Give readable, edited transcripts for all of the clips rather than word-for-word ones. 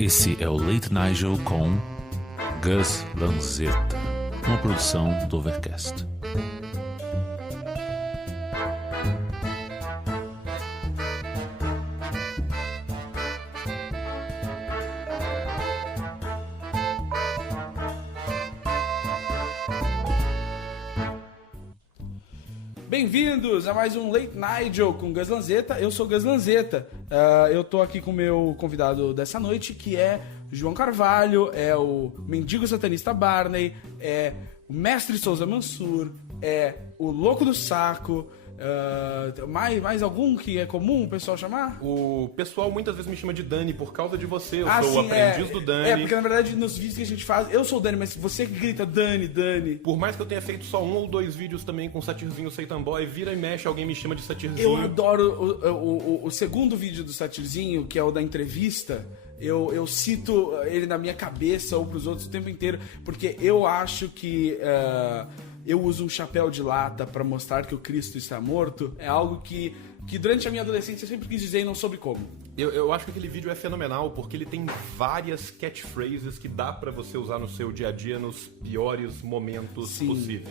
Esse é o Late Nigel com Gus Lanzetta, uma produção do Overcast. Bem-vindos a mais um Late Nigel com Gus Lanzetta. Eu sou Gus Lanzetta. Eu tô aqui com o meu convidado dessa noite, que é João Carvalho, é o mendigo satanista Barney, é o mestre Souza Mansur, é o louco do saco. Mais algum que é comum o pessoal chamar? O pessoal muitas vezes me chama de Dani por causa de você. Eu sou o aprendiz do Dani. Porque na verdade nos vídeos que a gente faz, eu sou o Dani, mas você que grita Dani, Dani. Por mais que eu tenha feito só 1 ou 2 vídeos também com Satirzinho Satan Boy, vira e mexe, alguém me chama de Satirzinho. Eu adoro o segundo vídeo do Satirzinho, que é o da entrevista. Eu cito ele na minha cabeça ou pros outros o tempo inteiro, porque eu acho que eu uso um chapéu de lata pra mostrar que o Cristo está morto. É algo que durante a minha adolescência eu sempre quis dizer e não soube como. Eu acho que aquele vídeo é fenomenal porque ele tem várias catchphrases que dá pra você usar no seu dia a dia nos piores momentos possíveis.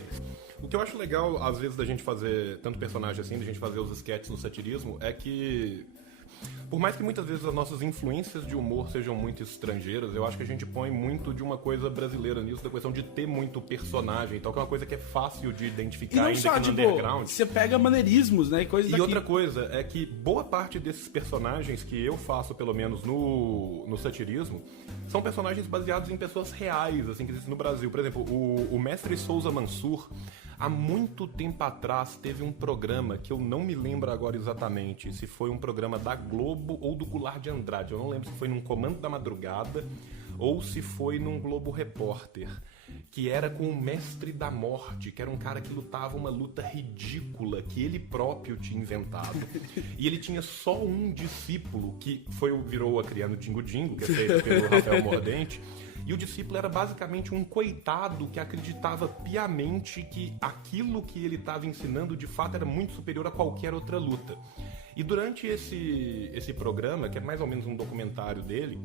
O que eu acho legal, às vezes, da gente fazer tanto personagem assim, da gente fazer os sketches no satirismo, é que por mais que muitas vezes as nossas influências de humor sejam muito estrangeiras, eu acho que a gente põe muito de uma coisa brasileira nisso, da questão de ter muito personagem, então que é uma coisa que é fácil de identificar ainda só, que no underground. Você pega maneirismos, né, e coisas daqui. Outra coisa é que boa parte desses personagens que eu faço, pelo menos no satirismo, são personagens baseados em pessoas reais, assim, que existem no Brasil. Por exemplo, o mestre Souza Mansur, há muito tempo atrás, teve um programa que eu não me lembro agora exatamente se foi um programa da Globo ou do Goulart de Andrade. Eu não lembro se foi num Comando da Madrugada ou se foi num Globo Repórter, que era com o Mestre da Morte, que era um cara que lutava uma luta ridícula que ele próprio tinha inventado. E ele tinha só um discípulo, que virou a criar no Dingo Dingo, que é feito pelo Rafael Mordente. E o discípulo era basicamente um coitado que acreditava piamente que aquilo que ele estava ensinando de fato era muito superior a qualquer outra luta. E durante esse programa, que é mais ou menos um documentário dele,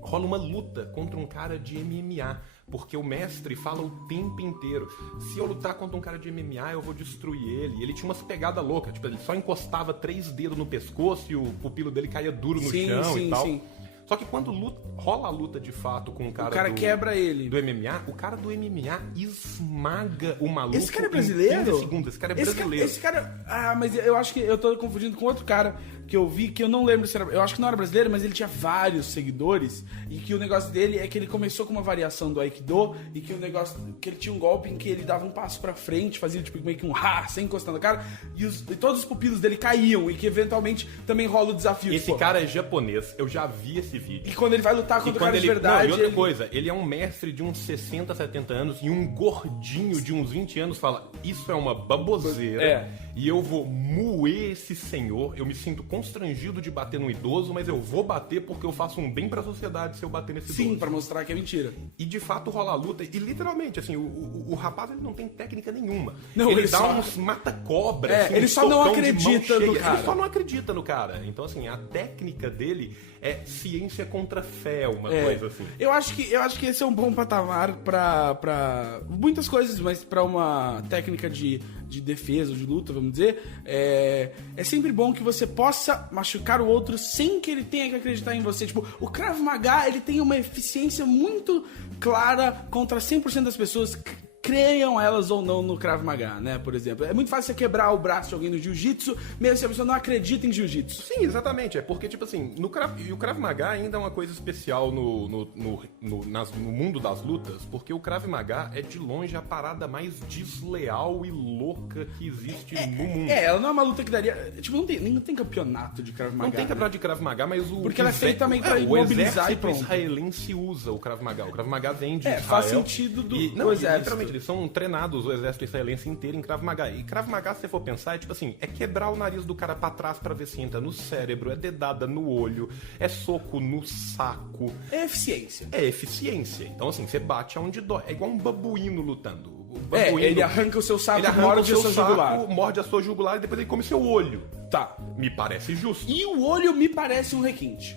rola uma luta contra um cara de MMA, porque o mestre fala o tempo inteiro: se eu lutar contra um cara de MMA, eu vou destruir ele. E ele tinha umas pegadas loucas, tipo, ele só encostava 3 dedos no pescoço e o pupilo dele caía duro no chão e tal. Sim. Só que quando rola a luta de fato com o cara quebra ele. Do MMA, o cara do MMA esmaga o maluco. Esse cara é brasileiro? Em 15 segundos. Esse cara é brasileiro. Esse cara... mas eu acho que eu tô confundindo com outro cara que eu vi, que eu não lembro se era... Eu acho que não era brasileiro, mas ele tinha vários seguidores. E que o negócio dele é que ele começou com uma variação do Aikido. E que o negócio... Que ele tinha um golpe em que ele dava um passo pra frente, fazia tipo meio que um sem encostando a cara. E todos os pupilos dele caíam. E que eventualmente também rola o desafio. Esse cara é japonês. Eu já vi esse vídeo. E quando ele vai lutar contra o cara de verdade... Não, e outra coisa, ele é um mestre de uns 60, 70 anos e um gordinho de uns 20 anos fala: isso é uma baboseira e eu vou moer esse senhor. Eu me sinto constrangido de bater num idoso, mas eu vou bater porque eu faço um bem pra sociedade se eu bater nesse idoso. Sim, pra mostrar que é mentira. E de fato rola a luta, e literalmente, assim, o rapaz ele não tem técnica nenhuma. Não, ele dá uns mata-cobra, assim, ele só não acredita no cara. Ele só não acredita no cara. Então, assim, a técnica dele é ciência contra fé, uma coisa assim. Eu acho que esse é um bom patamar pra muitas coisas, mas pra uma técnica de defesa, de luta, vamos dizer, é sempre bom que você possa machucar o outro sem que ele tenha que acreditar em você. Tipo, o Krav Maga, ele tem uma eficiência muito clara contra 100% das pessoas, creiam elas ou não no Krav Maga, né, por exemplo. É muito fácil você quebrar o braço de alguém no jiu-jitsu, mesmo se a pessoa não acredita em jiu-jitsu. Sim, exatamente. É porque, tipo assim, o Krav Maga ainda é uma coisa especial no mundo das lutas, porque o Krav Maga é de longe a parada mais desleal e louca que existe no mundo. Ela não é uma luta que daria... Tipo, não tem campeonato de Krav Maga. Não tem campeonato de Krav Maga, mas porque ela é feita também pra imobilizar e pronto. O israelense usa o Krav Maga. O Krav Maga vem de Israel. Faz sentido do exército. Literalmente, eles são treinados, o exército israelense inteiro, em Krav Maga. E Krav Maga, se você for pensar, é tipo assim, é quebrar o nariz do cara pra trás pra ver se entra no cérebro, é dedada no olho, é soco no saco. É eficiência. É eficiência. Então, assim, você bate aonde dói. É igual um babuíno lutando. Ele arranca o seu saco, morde a sua jugular. Morde a sua jugular e depois ele come seu olho. Tá. Me parece justo. E o olho me parece um requinte.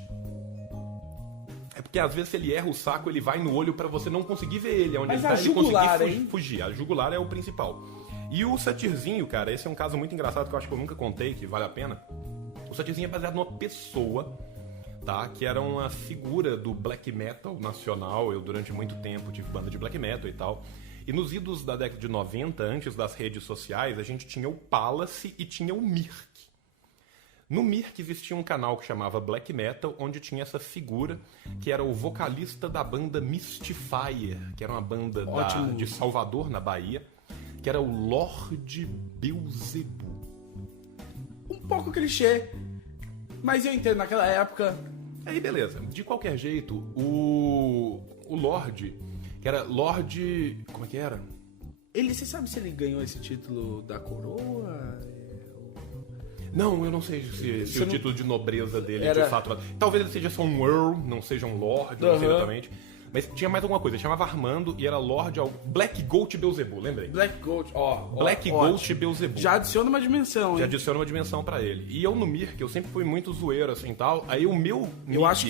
Porque às vezes se ele erra o saco, ele vai no olho pra você não conseguir ver ele. Onde Mas ele a tá, ele jugular, conseguir hein? fugir. A jugular é o principal. E o Satirzinho, cara, esse é um caso muito engraçado que eu acho que eu nunca contei, que vale a pena. O Satirzinho é baseado numa pessoa, tá? Que era uma figura do black metal nacional. Eu, durante muito tempo, tive banda de black metal e tal. E nos idos da década de 90, antes das redes sociais, a gente tinha o Palace e tinha o Mirk. No Mirk existia um canal que chamava Black Metal, onde tinha essa figura que era o vocalista da banda Mystifier, que era uma banda de Salvador, na Bahia, que era o Lorde Beelzebub. Um pouco clichê, mas eu entendo, naquela época... Aí beleza, de qualquer jeito, o Lorde, que era Lorde... como é que era? Você sabe se ele ganhou esse título da coroa? Não, eu não sei se o não... título de nobreza dele era... de fato... Talvez ele seja só um Earl, não seja um Lorde, não sei exatamente. Mas tinha mais alguma coisa, ele chamava Armando e era Lorde Black Goat Beelzebub, lembrei. Black Goat, Black Goat Beelzebub. Já adiciona uma dimensão, hein? Já adiciona uma dimensão pra ele. E eu no Mirk, eu sempre fui muito zoeiro, assim, tal. Aí o meu... Eu acho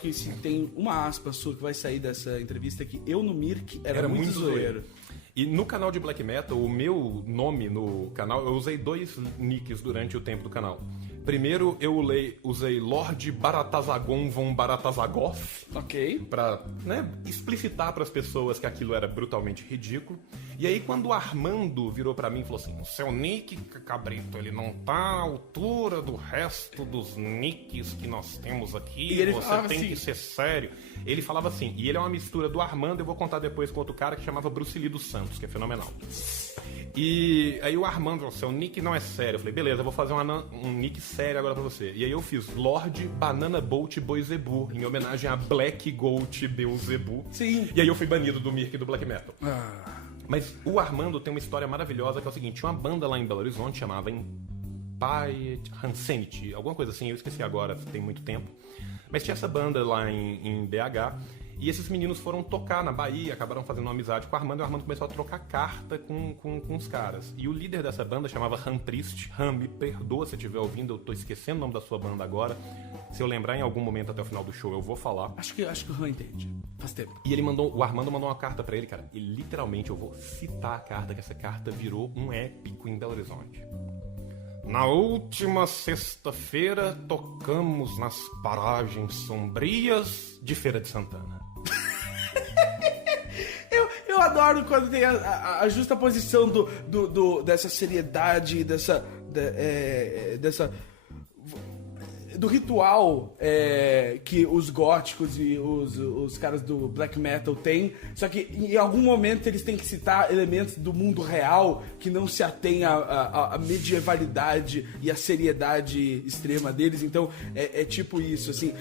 que se tem uma aspa sua que vai sair dessa entrevista, que eu no Mirk era muito zoeiro. E no canal de Black Metal, o meu nome no canal, eu usei 2 nicks durante o tempo do canal. Primeiro, eu usei Lorde Baratazagon von Baratazagoff. Ok. Pra, explicitar pras pessoas que aquilo era brutalmente ridículo. E aí, quando o Armando virou pra mim e falou assim, o seu nick, Cabrito, ele não tá à altura do resto dos nicks que nós temos aqui. E ele você falava tem assim, que ser sério. Ele falava assim, e ele é uma mistura do Armando, eu vou contar depois com outro cara que chamava Bruce Lee dos Santos, que é fenomenal. E aí o Armando falou, seu nick não é sério. Eu falei, beleza, eu vou fazer um nick sério agora pra você. E aí eu fiz Lorde Banana Boat Boizebu, em homenagem a Black Goat Beelzebub. Sim. E aí eu fui banido do Mirk e do Black Metal. Mas o Armando tem uma história maravilhosa, que é o seguinte, tinha uma banda lá em Belo Horizonte, chamava Hansenity, alguma coisa assim, eu esqueci agora, tem muito tempo. Mas tinha essa banda lá em BH, e esses meninos foram tocar na Bahia, acabaram fazendo uma amizade com o Armando, e o Armando começou a trocar carta com os caras. E o líder dessa banda chamava Han Priest. Han, me perdoa se estiver ouvindo, eu tô esquecendo o nome da sua banda agora. Se eu lembrar em algum momento até o final do show, eu vou falar. Acho que o Han entende. Faz tempo. E o Armando mandou uma carta pra ele, cara. E literalmente, eu vou citar a carta, que essa carta virou um épico em Belo Horizonte. Na última sexta-feira, tocamos nas paragens sombrias de Feira de Santana. Eu adoro quando tem a justa posição dessa seriedade, do ritual que os góticos e os caras do black metal têm, só que em algum momento eles têm que citar elementos do mundo real que não se atém à medievalidade e à seriedade extrema deles. Então é tipo isso, assim,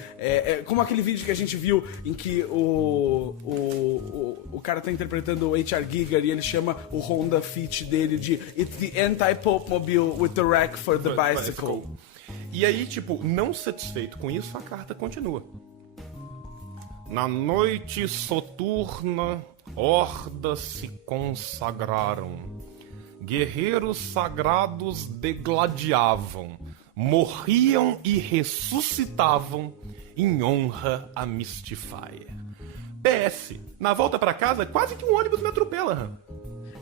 como aquele vídeo que a gente viu em que o cara tá interpretando o H.R. Giger e ele chama o Honda Fit dele de It's the anti-Pope mobile with the rack for the bicycle. E aí, tipo, não satisfeito com isso, a carta continua. Na noite soturna, hordas se consagraram. Guerreiros sagrados degladiavam, morriam e ressuscitavam em honra a Mystifier. PS, na volta pra casa, quase que um ônibus me atropela, Han.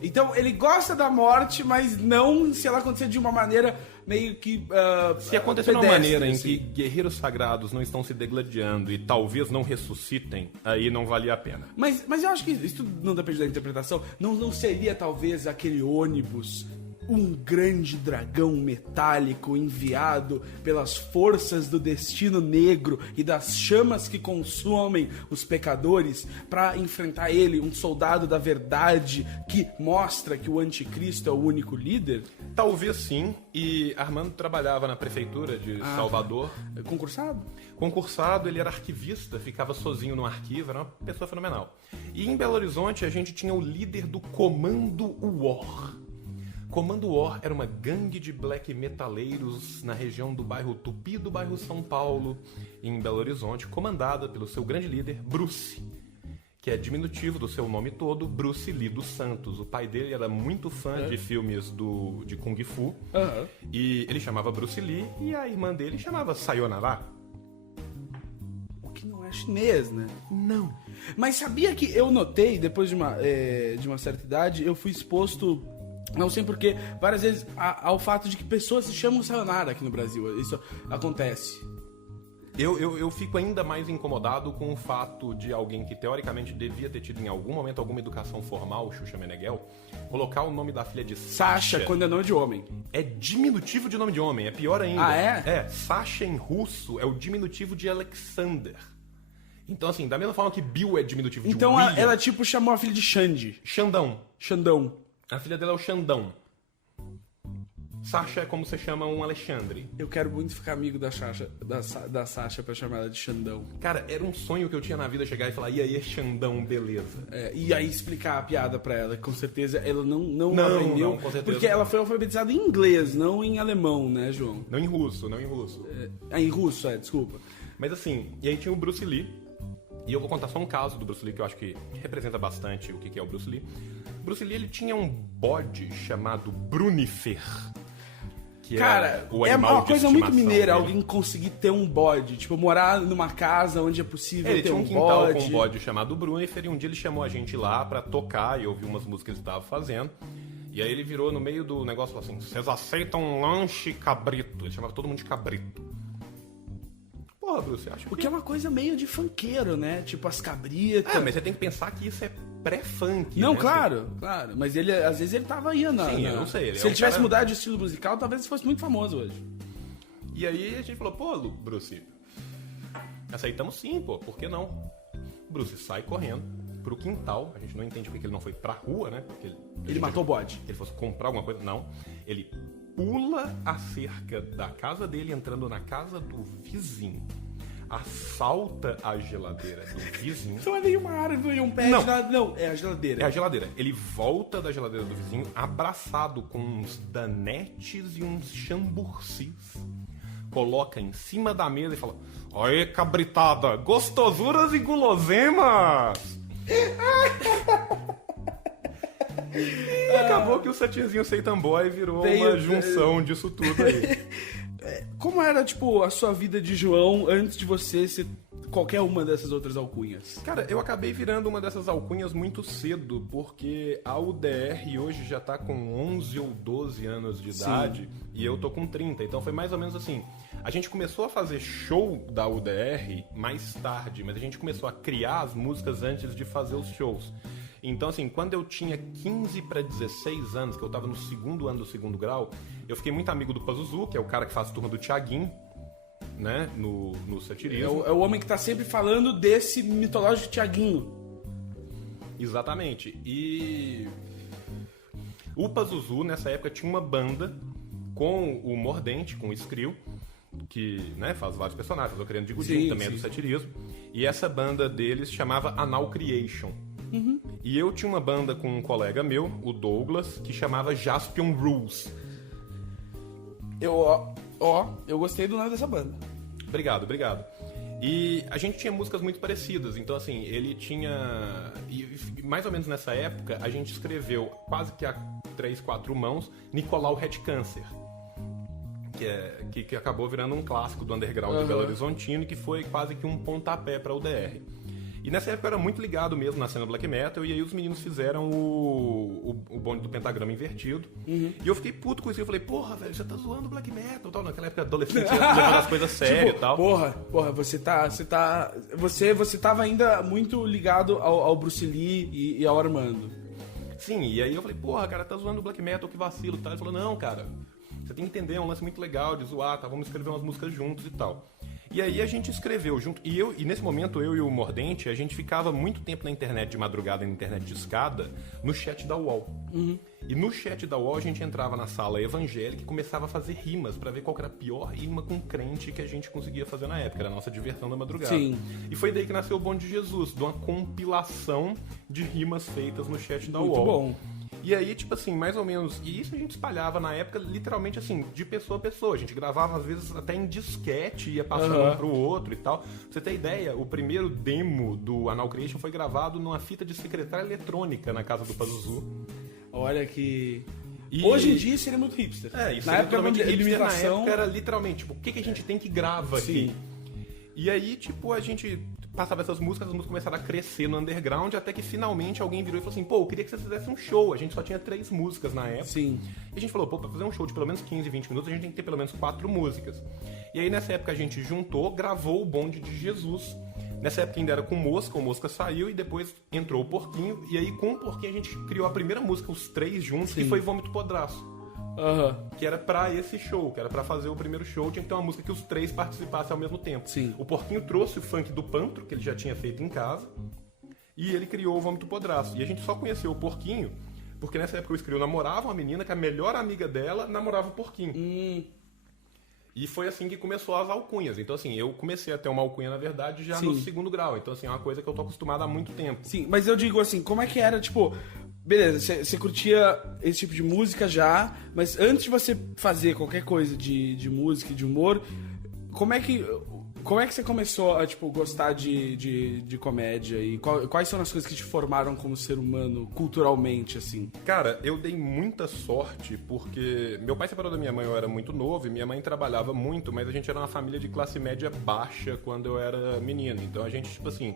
Então ele gosta da morte, mas não se ela acontecer de uma maneira meio que se acontecer de uma maneira em que guerreiros sagrados não estão se degladiando e talvez não ressuscitem, aí não valia a pena. Mas eu acho que isso não depende da interpretação. Não seria talvez aquele ônibus um grande dragão metálico enviado pelas forças do destino negro e das chamas que consomem os pecadores para enfrentar ele, um soldado da verdade que mostra que o anticristo é o único líder? Talvez sim, e Armando trabalhava na prefeitura de Salvador. Concursado? Concursado, ele era arquivista, ficava sozinho no arquivo, era uma pessoa fenomenal. E em Belo Horizonte a gente tinha o líder do Comando War. Comando War era uma gangue de black metaleiros na região do bairro Tupi do bairro São Paulo, em Belo Horizonte, comandada pelo seu grande líder, Bruce, que é diminutivo do seu nome todo, Bruce Lee dos Santos. O pai dele era muito fã de filmes de Kung Fu, e ele chamava Bruce Lee, e a irmã dele chamava Sayonara. O que não é chinês, né? Não. Mas sabia que eu notei, depois de uma certa idade, eu fui exposto, não sei porquê, várias vezes ao fato de que pessoas se chamam Sayonara aqui no Brasil. Isso acontece. Eu fico ainda mais incomodado com o fato de alguém que teoricamente devia ter tido em algum momento alguma educação formal, Xuxa Meneghel, colocar o nome da filha de Sasha, quando é nome de homem. É diminutivo de nome de homem, é pior ainda. Ah, é? É, Sasha em russo é o diminutivo de Alexander. Então, assim, da mesma forma que Bill é diminutivo de Então William... ela tipo chamou a filha de Xande. Xandão. A filha dela é o Xandão. Sasha é como você chama um Alexandre. Eu quero muito ficar amigo da Sasha pra chamar ela de Xandão. Cara, era um sonho que eu tinha na vida chegar e falar, e aí, Xandão, beleza. E aí explicar a piada pra ela, com certeza ela não aprendeu. Não, com certeza. Porque ela foi alfabetizada em inglês, não em alemão, né, João? Não em russo. Em russo, desculpa. Mas assim, e aí tinha o Bruce Lee. E eu vou contar só um caso do Bruce Lee que eu acho que representa bastante o que é o Bruce Lee. O Bruce Lee, ele tinha um bode chamado Brunifer. Que cara, o é animal uma coisa muito mineira dele. alguém conseguir ter um bode. Tipo, morar numa casa onde é possível Ele ter tinha um um quintal bode. com um bode chamado Brunifer. E um dia ele chamou a gente lá pra tocar e ouvir umas músicas que ele estava fazendo. E aí ele virou no meio do negócio e falou assim, vocês aceitam um lanche cabrito? Ele chamava todo mundo de cabrito. Porra, Bruce, acho Porque é uma coisa meio de funkeiro, né? Tipo, as cabritas. Mas você tem que pensar que isso é pré-funk. Não, né? claro. Mas ele, às vezes ele tava aí, né? Sim, eu não sei. Se ele tivesse mudado de estilo musical, talvez ele fosse muito famoso hoje. E aí a gente falou, pô, Bruce, aceitamos sim, pô, por que não? Bruce sai correndo pro quintal, a gente não entende porque ele não foi pra rua, né? Porque Ele matou o bode. Ele fosse comprar alguma coisa, não. Ele pula a cerca da casa dele, entrando na casa do vizinho. Assalta a geladeira do vizinho. Não é nem uma árvore, um pé Não. de nada. Não, é a geladeira. É a geladeira. Ele volta da geladeira do vizinho abraçado com uns danetes e uns chamburcis. Coloca em cima da mesa e fala: "Aê, cabritada, gostosuras e guloseimas!" E acabou que o Satirzinho Satan Boy virou uma junção disso tudo aí. Como era, tipo, a sua vida de João antes de você ser qualquer uma dessas outras alcunhas? Cara, eu acabei virando uma dessas alcunhas muito cedo, porque a UDR hoje já tá com 11 ou 12 anos de idade. Sim. E eu tô com 30, então foi mais ou menos assim. A gente começou a fazer show da UDR mais tarde, mas a gente começou a criar as músicas antes de fazer os shows. Então, assim, quando eu tinha 15 para 16 anos, que eu tava no segundo ano do segundo grau, eu fiquei muito amigo do Pazuzu, que é o cara que faz turma do Thiaguinho, né, no satirismo. É o homem que tá sempre falando desse mitológico Thiaguinho. Exatamente. E o Pazuzu, nessa época, tinha uma banda com o Mordente, com o Skrill, que, né, faz vários personagens, faz o Querendo de Godinho, também é do satirismo. E essa banda deles chamava Anal Creation. Uhum. E eu tinha uma banda com um colega meu, o Douglas, que chamava Jaspion Rules. Eu gostei do nome dessa banda. Obrigado. E a gente tinha músicas muito parecidas, então assim, ele tinha... E mais ou menos nessa época, a gente escreveu quase que a 3, 4 mãos, Nicolau Red Cancer. Que acabou virando um clássico do underground de Belo Horizontino, que foi quase que um pontapé pra UDR. E nessa época eu era muito ligado mesmo na cena black metal, e aí os meninos fizeram o bonde do pentagrama invertido. Uhum. E eu fiquei puto com isso, eu falei, porra, velho, você tá zoando black metal, tal. Naquela época adolescente, eu levando as coisas sérias e tal. Porra, você tava ainda muito ligado ao Bruce Lee e ao Armando. Sim, e aí eu falei, porra, cara, tá zoando black metal, que vacilo e tal. Ele falou, não, cara, você tem que entender, é um lance muito legal de zoar, tá, vamos escrever umas músicas juntos e tal. E aí a gente escreveu junto, e nesse momento eu e o Mordente, a gente ficava muito tempo na internet de madrugada, na internet de escada, no chat da UOL. Uhum. E no chat da UOL a gente entrava na sala evangélica e começava a fazer rimas pra ver qual que era a pior rima com crente que a gente conseguia fazer na época, era a nossa diversão da madrugada. Sim. E foi daí que nasceu o Bonde de Jesus, de uma compilação de rimas feitas no chat da UOL. Muito bom. E aí, tipo assim, mais ou menos... E isso a gente espalhava na época, literalmente assim, de pessoa a pessoa. A gente gravava, às vezes, até em disquete, ia passando um pro outro e tal. Pra você ter ideia, o primeiro demo do Anal Creation foi gravado numa fita de secretária eletrônica na casa do Pazuzu. Olha que... Hoje em dia seria muito hipster. Isso na época totalmente hipster, limitação... na época era literalmente, tipo, o que a gente tem que grava aqui? Sim. E aí, tipo, a gente passava essas músicas, as músicas começaram a crescer no underground, até que finalmente alguém virou e falou assim, pô, eu queria que você fizesse um show. A gente só tinha 3 músicas na época. Sim. E a gente falou, pô, pra fazer um show de pelo menos 15, 20 minutos, a gente tem que ter pelo menos 4 músicas. E aí nessa época a gente juntou, gravou o Bonde de Jesus. Nessa época ainda era com o Mosca saiu e depois entrou o Porquinho. E aí com o Porquinho a gente criou a primeira música, os 3 juntos, Sim. que foi Vômito Podraço. Aham. Que era pra esse show, que era pra fazer o primeiro show, tinha que ter uma música que os 3 participassem ao mesmo tempo. Sim. O Porquinho trouxe o funk do Pantro, que ele já tinha feito em casa, e ele criou o Vômito Podraço. E a gente só conheceu o Porquinho porque nessa época o Skrill namorava uma menina que a melhor amiga dela namorava o Porquinho. E foi assim que começou as alcunhas. Então, assim, eu comecei a ter uma alcunha, na verdade, já no 2º grau. Então, assim, é uma coisa que eu tô acostumado há muito tempo. Sim, mas eu digo assim, como é que era, tipo... Beleza, você curtia esse tipo de música já, mas antes de você fazer qualquer coisa de música e de humor, como é que você começou a, tipo, gostar de comédia? E quais são as coisas que te formaram como ser humano, culturalmente, assim? Cara, eu dei muita sorte porque meu pai separou da minha mãe, eu era muito novo, e minha mãe trabalhava muito, mas a gente era uma família de classe média baixa quando eu era menino. Então a gente, tipo assim...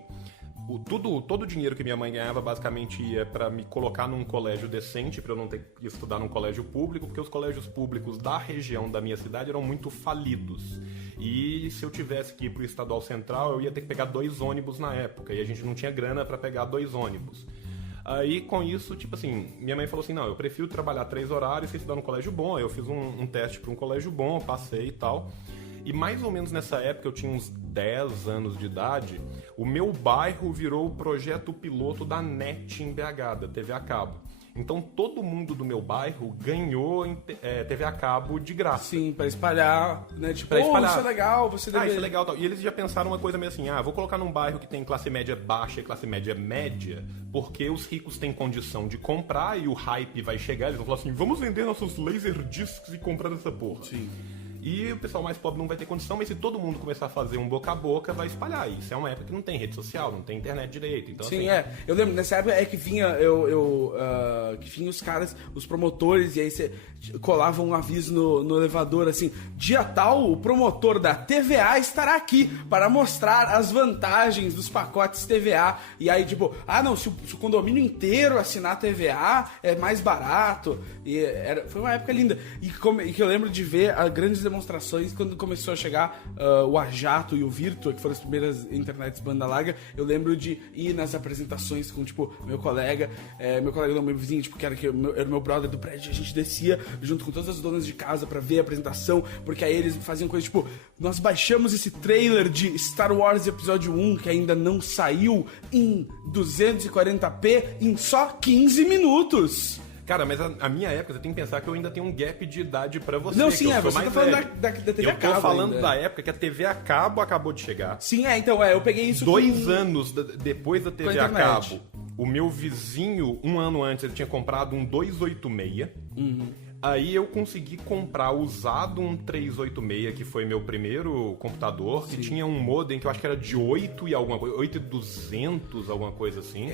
Todo o dinheiro que minha mãe ganhava basicamente ia pra me colocar num colégio decente, pra eu não ter que estudar num colégio público, porque os colégios públicos da região da minha cidade eram muito falidos. E se eu tivesse que ir pro Estadual Central, eu ia ter que pegar 2 ônibus na época, e a gente não tinha grana pra pegar 2 ônibus. Aí, com isso, tipo assim, minha mãe falou assim, não, eu prefiro trabalhar 3 horários e estudar num colégio bom. Aí eu fiz um teste pra um colégio bom, passei e tal. E mais ou menos nessa época, eu tinha uns 10 anos de idade, o meu bairro virou o projeto piloto da NET em BH, da TV a cabo. Então todo mundo do meu bairro ganhou TV a cabo de graça. Sim, pra espalhar, né? Tipo, Pra espalhar. isso é legal, você deve... Isso é legal. Tal. E eles já pensaram uma coisa meio assim, vou colocar num bairro que tem classe média baixa e classe média média, porque os ricos têm condição de comprar e o hype vai chegar, eles vão falar assim, vamos vender nossos laserdiscs e comprar essa porra. Sim. E o pessoal mais pobre não vai ter condição, mas se todo mundo começar a fazer um boca a boca, vai espalhar. Isso é uma época que não tem rede social, não tem internet direito. Então, Sim, assim, Eu lembro, nessa época que vinha, que vinha os caras, os promotores, e aí você colava um aviso no elevador, assim, dia tal, o promotor da TVA estará aqui para mostrar as vantagens dos pacotes TVA. E aí, tipo, não, se o condomínio inteiro assinar TVA, é mais barato. E foi uma época linda. E que eu lembro de ver grandes demonstrações quando começou a chegar o Ajato e o Virtua, que foram as primeiras internets banda larga. Eu lembro de ir nas apresentações com, tipo, meu colega não, meu vizinho, tipo, que era o meu brother do prédio. A gente descia junto com todas as donas de casa pra ver a apresentação, porque aí eles faziam coisa tipo, nós baixamos esse trailer de Star Wars Episódio 1, que ainda não saiu, em 240p em só 15 minutos. Cara, mas a minha época, você tem que pensar que eu ainda tenho um gap de idade pra você. Não, sim, que eu sou você mais tá falando velho. da TV a cabo. Eu tô falando ainda. da época que a TV a cabo acabou de chegar. Sim, então, eu peguei isso 2 anos depois da TV a internet. cabo, o meu vizinho, 1 ano antes, ele tinha comprado um 286. Aí eu consegui comprar usado um 386, que foi meu primeiro computador, que tinha um modem que eu acho que era de 8 e alguma coisa, 8200, alguma coisa assim.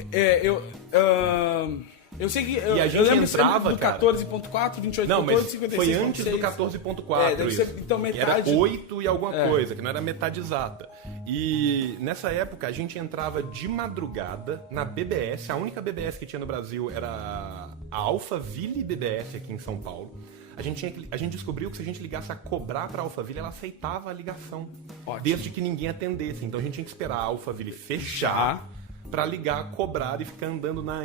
Eu sei que. E a gente eu lembro entrava, do cara. 14.4, 28.8, Não, mas 56. foi antes do 14.4. Deve ser, isso. então, E metade. era 8 e alguma coisa, que não era metade exata. E nessa época a gente entrava de madrugada na BBS. A única BBS que tinha no Brasil era a Alphaville BBS aqui em São Paulo. A gente descobriu que se a gente ligasse a cobrar pra Alphaville, ela aceitava a ligação. Ótimo. Desde que ninguém atendesse. Então a gente tinha que esperar a Alphaville fechar pra ligar, cobrar e ficar entrando na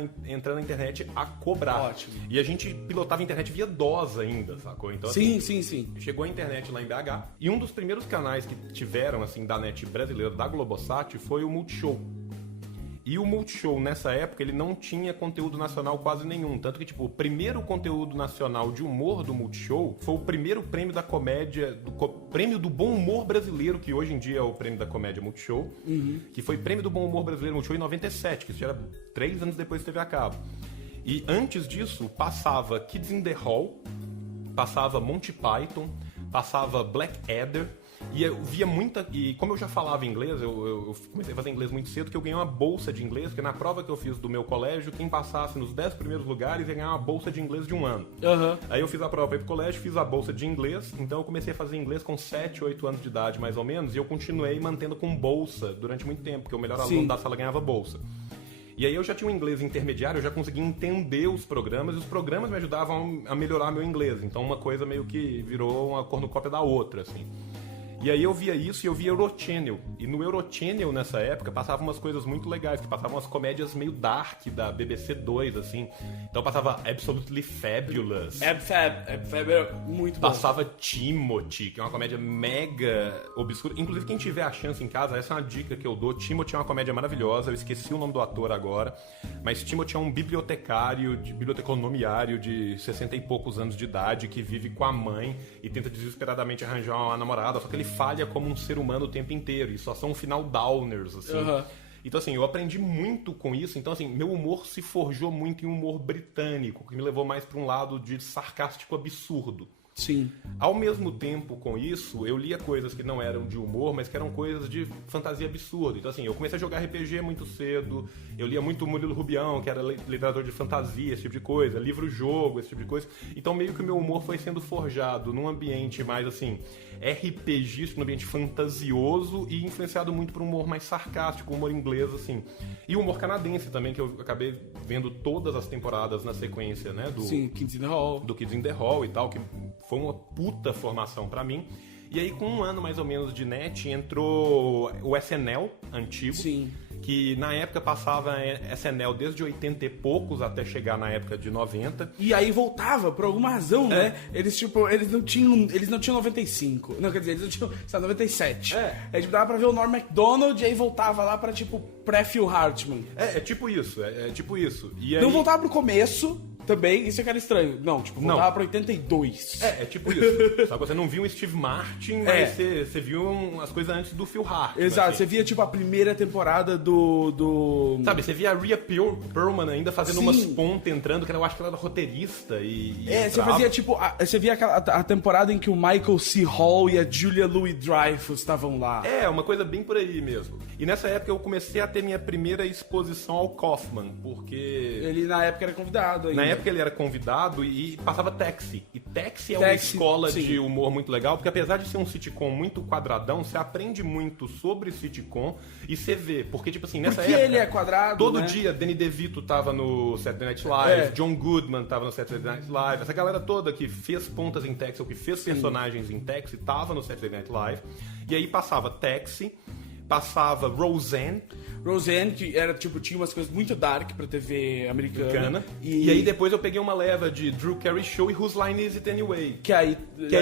internet a cobrar. Ótimo. E a gente pilotava a internet via DOS ainda, sacou? Então, Sim, assim, sim. chegou a internet lá em BH. E um dos primeiros canais que tiveram, assim, da net brasileira, da Globosat, foi o Multishow. E o Multishow, nessa época, ele não tinha conteúdo nacional quase nenhum. Tanto que, tipo, o primeiro conteúdo nacional de humor do Multishow foi o primeiro prêmio da comédia, prêmio do bom humor brasileiro, que hoje em dia é o prêmio da comédia Multishow, que foi prêmio do bom humor brasileiro Multishow em 97, que isso já era 3 anos depois de TV a cabo. E antes disso, passava Kids in the Hall, passava Monty Python, passava Black Adder. E eu via muita... E como eu já falava inglês, eu comecei a fazer inglês muito cedo, que eu ganhei uma bolsa de inglês, porque na prova que eu fiz do meu colégio, quem passasse nos 10 primeiros lugares ia ganhar uma bolsa de inglês de 1 ano. Aí eu fiz a prova para ir pro colégio, fiz a bolsa de inglês, então eu comecei a fazer inglês com 7, 8 anos de idade, mais ou menos, e eu continuei mantendo com bolsa durante muito tempo, porque o melhor aluno da sala ganhava bolsa. E aí eu já tinha um inglês intermediário, eu já conseguia entender os programas, e os programas me ajudavam a melhorar meu inglês. Então uma coisa meio que virou uma cornucópia da outra, assim. E aí eu via isso e eu via Eurochannel. E no Eurochannel, nessa época, passavam umas coisas muito legais, que passavam umas comédias meio dark da BBC 2, assim. Então passava Absolutely Fabulous. Fab é muito bom. Passava Timothy, que é uma comédia mega obscura. Inclusive, quem tiver a chance em casa, essa é uma dica que eu dou. Timothy é uma comédia maravilhosa, eu esqueci o nome do ator agora. Mas Timothy é um biblioteconomiário de 60 e poucos anos de idade, que vive com a mãe e tenta desesperadamente arranjar uma namorada, só que ele falha como um ser humano o tempo inteiro, e só são um final downers, assim. Então, assim, eu aprendi muito com isso. Então, assim, meu humor se forjou muito em humor britânico, que me levou mais para um lado de sarcástico absurdo. Sim. Ao mesmo tempo, com isso, eu lia coisas que não eram de humor, mas que eram coisas de fantasia absurda. Então, assim, eu comecei a jogar RPG muito cedo, eu lia muito Murilo Rubião, que era literador de fantasia, esse tipo de coisa, livro-jogo, esse tipo de coisa. Então, meio que o meu humor foi sendo forjado num ambiente mais, assim, RPGístico, num ambiente fantasioso e influenciado muito por um humor mais sarcástico, humor inglês, assim. E o humor canadense também, que eu acabei vendo todas as temporadas na sequência, né? Sim, Kids in the Hall. Do Kids in the Hall e tal, que foi uma puta formação pra mim. E aí, com 1 ano mais ou menos de net, entrou o SNL antigo. Sim. Que na época passava SNL desde 80 e poucos até chegar na época de 90. E aí voltava, por alguma razão, né? Eles não tinham 95. Não, quer dizer, eles não tinham, sabe, 97. Aí tipo, dava pra ver o Norm Macdonald e aí voltava lá pra, tipo, pré-Phil Hartman. É tipo isso, é tipo isso. E aí... Não voltava pro começo... Também, isso é que era estranho. Não, tipo, voltava pra 82. É tipo isso. Sabe, você não viu o Steve Martin, mas você viu as coisas antes do Phil Hartman. Exato, assim. você via, tipo, a primeira temporada do... Sabe, você via a Rhea Perlman ainda fazendo umas pontas entrando, que eu acho que ela era roteirista e você fazia, tipo, você via a temporada em que o Michael C. Hall e a Julia Louis-Dreyfus estavam lá. É, uma coisa bem por aí mesmo. E nessa época eu comecei a ter minha primeira exposição ao Kaufman, porque... Ele, na época, era convidado ainda. Na época ele era convidado e passava Taxi. E Taxi é uma escola de humor muito legal, porque apesar de ser um sitcom muito quadradão, você aprende muito sobre sitcom e você vê. Porque, tipo assim, nessa época... ele é quadrado, todo né? dia, Danny DeVito tava no Saturday Night Live, John Goodman tava no Saturday Night Live, essa galera toda que fez pontas em Taxi ou que fez personagens em Taxi tava no Saturday Night Live. E aí passava Taxi, passava Roseanne, que era, tipo, tinha umas coisas muito dark pra TV americana. E aí depois eu peguei uma leva de Drew Carey Show e Whose Line Is It Anyway? Que aí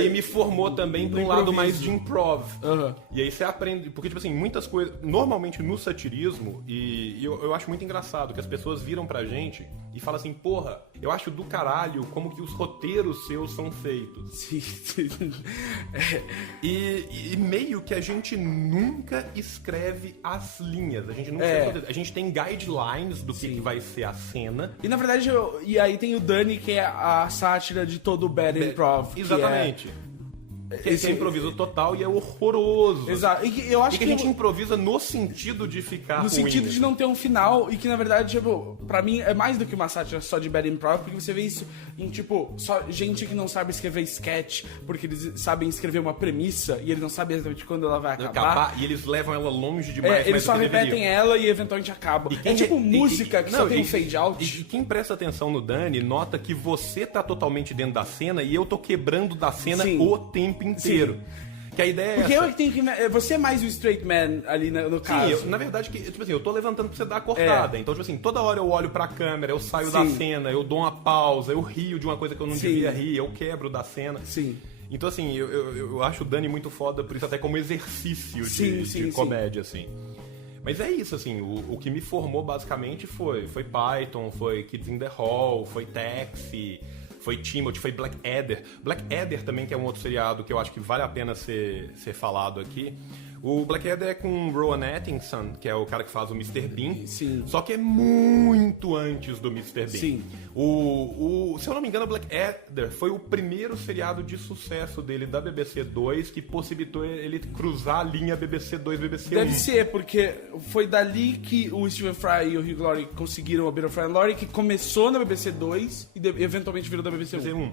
me formou também pra um lado mais de improv. E aí você aprende, porque, tipo assim, muitas coisas, normalmente no satirismo, e eu acho muito engraçado que as pessoas viram pra gente e falam assim, porra, eu acho do caralho como que os roteiros seus são feitos. Sim. E meio que a gente nunca escreve as linhas, a gente a gente tem guidelines do que vai ser a cena. E na verdade, e aí tem o Dani, que é a sátira de todo o bad improv. Exatamente. Esse é improviso total e é horroroso. Exato. E eu acho que a gente improvisa no sentido de ficar ruim. No sentido de não ter um final e que, na verdade, tipo, pra mim é mais do que uma sátira só de bad improv, porque você vê isso em, tipo, só gente que não sabe escrever sketch, porque eles sabem escrever uma premissa e eles não sabem exatamente quando ela vai acabar. E eles levam ela longe demais. Eles só repetem ela e eventualmente acaba. É tipo música que só tem um fade out. E quem presta atenção no Dani nota que você tá totalmente dentro da cena e eu tô quebrando da cena o tempo inteiro. Que a ideia porque é essa. eu que tenho que... Você é mais o straight man ali no caso. Sim, na verdade, tipo assim, eu tô levantando pra você dar a cortada. Então, tipo assim, toda hora eu olho pra câmera, eu saio da cena, eu dou uma pausa, eu rio de uma coisa que eu não devia rir, eu quebro da cena. Sim. Então, assim, eu acho o Dani muito foda por isso, até como exercício de comédia, assim. Mas é isso, assim, o que me formou basicamente foi Python, foi Kids in the Hall, foi Taxi, foi Timothy, foi Blackadder. Blackadder também, que é um outro seriado que eu acho que vale a pena ser falado aqui. O Blackadder é com Rowan Atkinson, que é o cara que faz o Mr. Bean. Sim. Só que é muito antes do Mr. Bean. Sim. Se eu não me engano, o Blackadder foi o primeiro seriado de sucesso dele da BBC 2 que possibilitou ele cruzar a linha BBC 2 BBC 1. Deve ser, porque foi dali que o Stephen Fry e o Hugh Laurie conseguiram a Bit of Fry and Laurie, que começou na BBC 2 e eventualmente virou da BBC 1.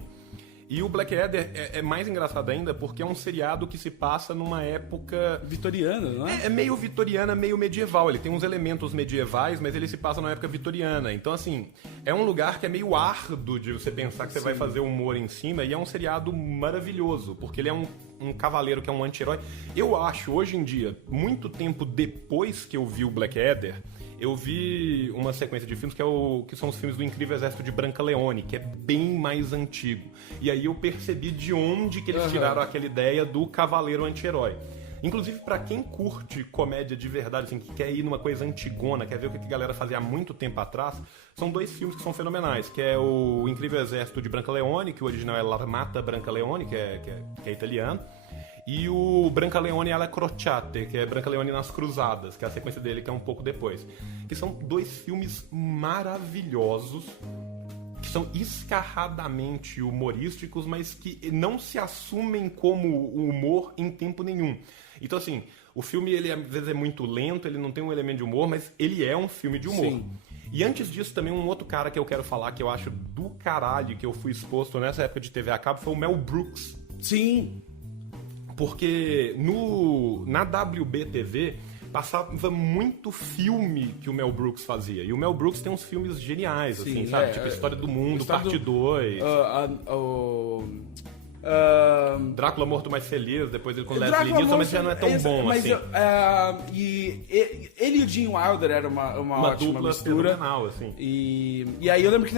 E o Blackadder é mais engraçado ainda porque é um seriado que se passa numa época... Vitoriana, não é? É meio vitoriana, meio medieval. Ele tem uns elementos medievais, mas ele se passa na época vitoriana. Então, assim, é um lugar que é meio árduo de você pensar que você vai fazer humor em cima. E é um seriado maravilhoso, porque ele é um cavaleiro que é um anti-herói. Eu acho, hoje em dia, muito tempo depois que eu vi o Blackadder, eu vi uma sequência de filmes que são os filmes do Incrível Exército de Brancaleone, que é bem mais antigo. E aí eu percebi de onde que eles tiraram aquela ideia do cavaleiro anti-herói. Inclusive, pra quem curte comédia de verdade, assim, que quer ir numa coisa antigona, quer ver o que a galera fazia há muito tempo atrás, são dois filmes que são fenomenais, que é o Incrível Exército de Brancaleone, que o original é L'Armata Brancaleone, que é italiano, e o Brancaleone alla Crociate, que é Brancaleone nas Cruzadas, que é a sequência dele, que é um pouco depois. Que são dois filmes maravilhosos, que são escarradamente humorísticos, mas que não se assumem como humor em tempo nenhum. Então, assim, o filme, ele às vezes é muito lento, ele não tem um elemento de humor, mas ele é um filme de humor. Sim. E antes disso, também um outro cara que eu quero falar, que eu acho do caralho, que eu fui exposto nessa época de TV a cabo, foi o Mel Brooks. Sim. Porque na WBTV passava muito filme que o Mel Brooks fazia. E o Mel Brooks tem uns filmes geniais, Sim, assim, sabe? Tipo História do Mundo, parte 2. Drácula Morto Mais Feliz, depois ele com Leslie Nielsen, mas já não é tão bom assim. Ele e o Gene Wilder era uma ótima dupla mistura. fenomenal, assim. E aí eu lembro que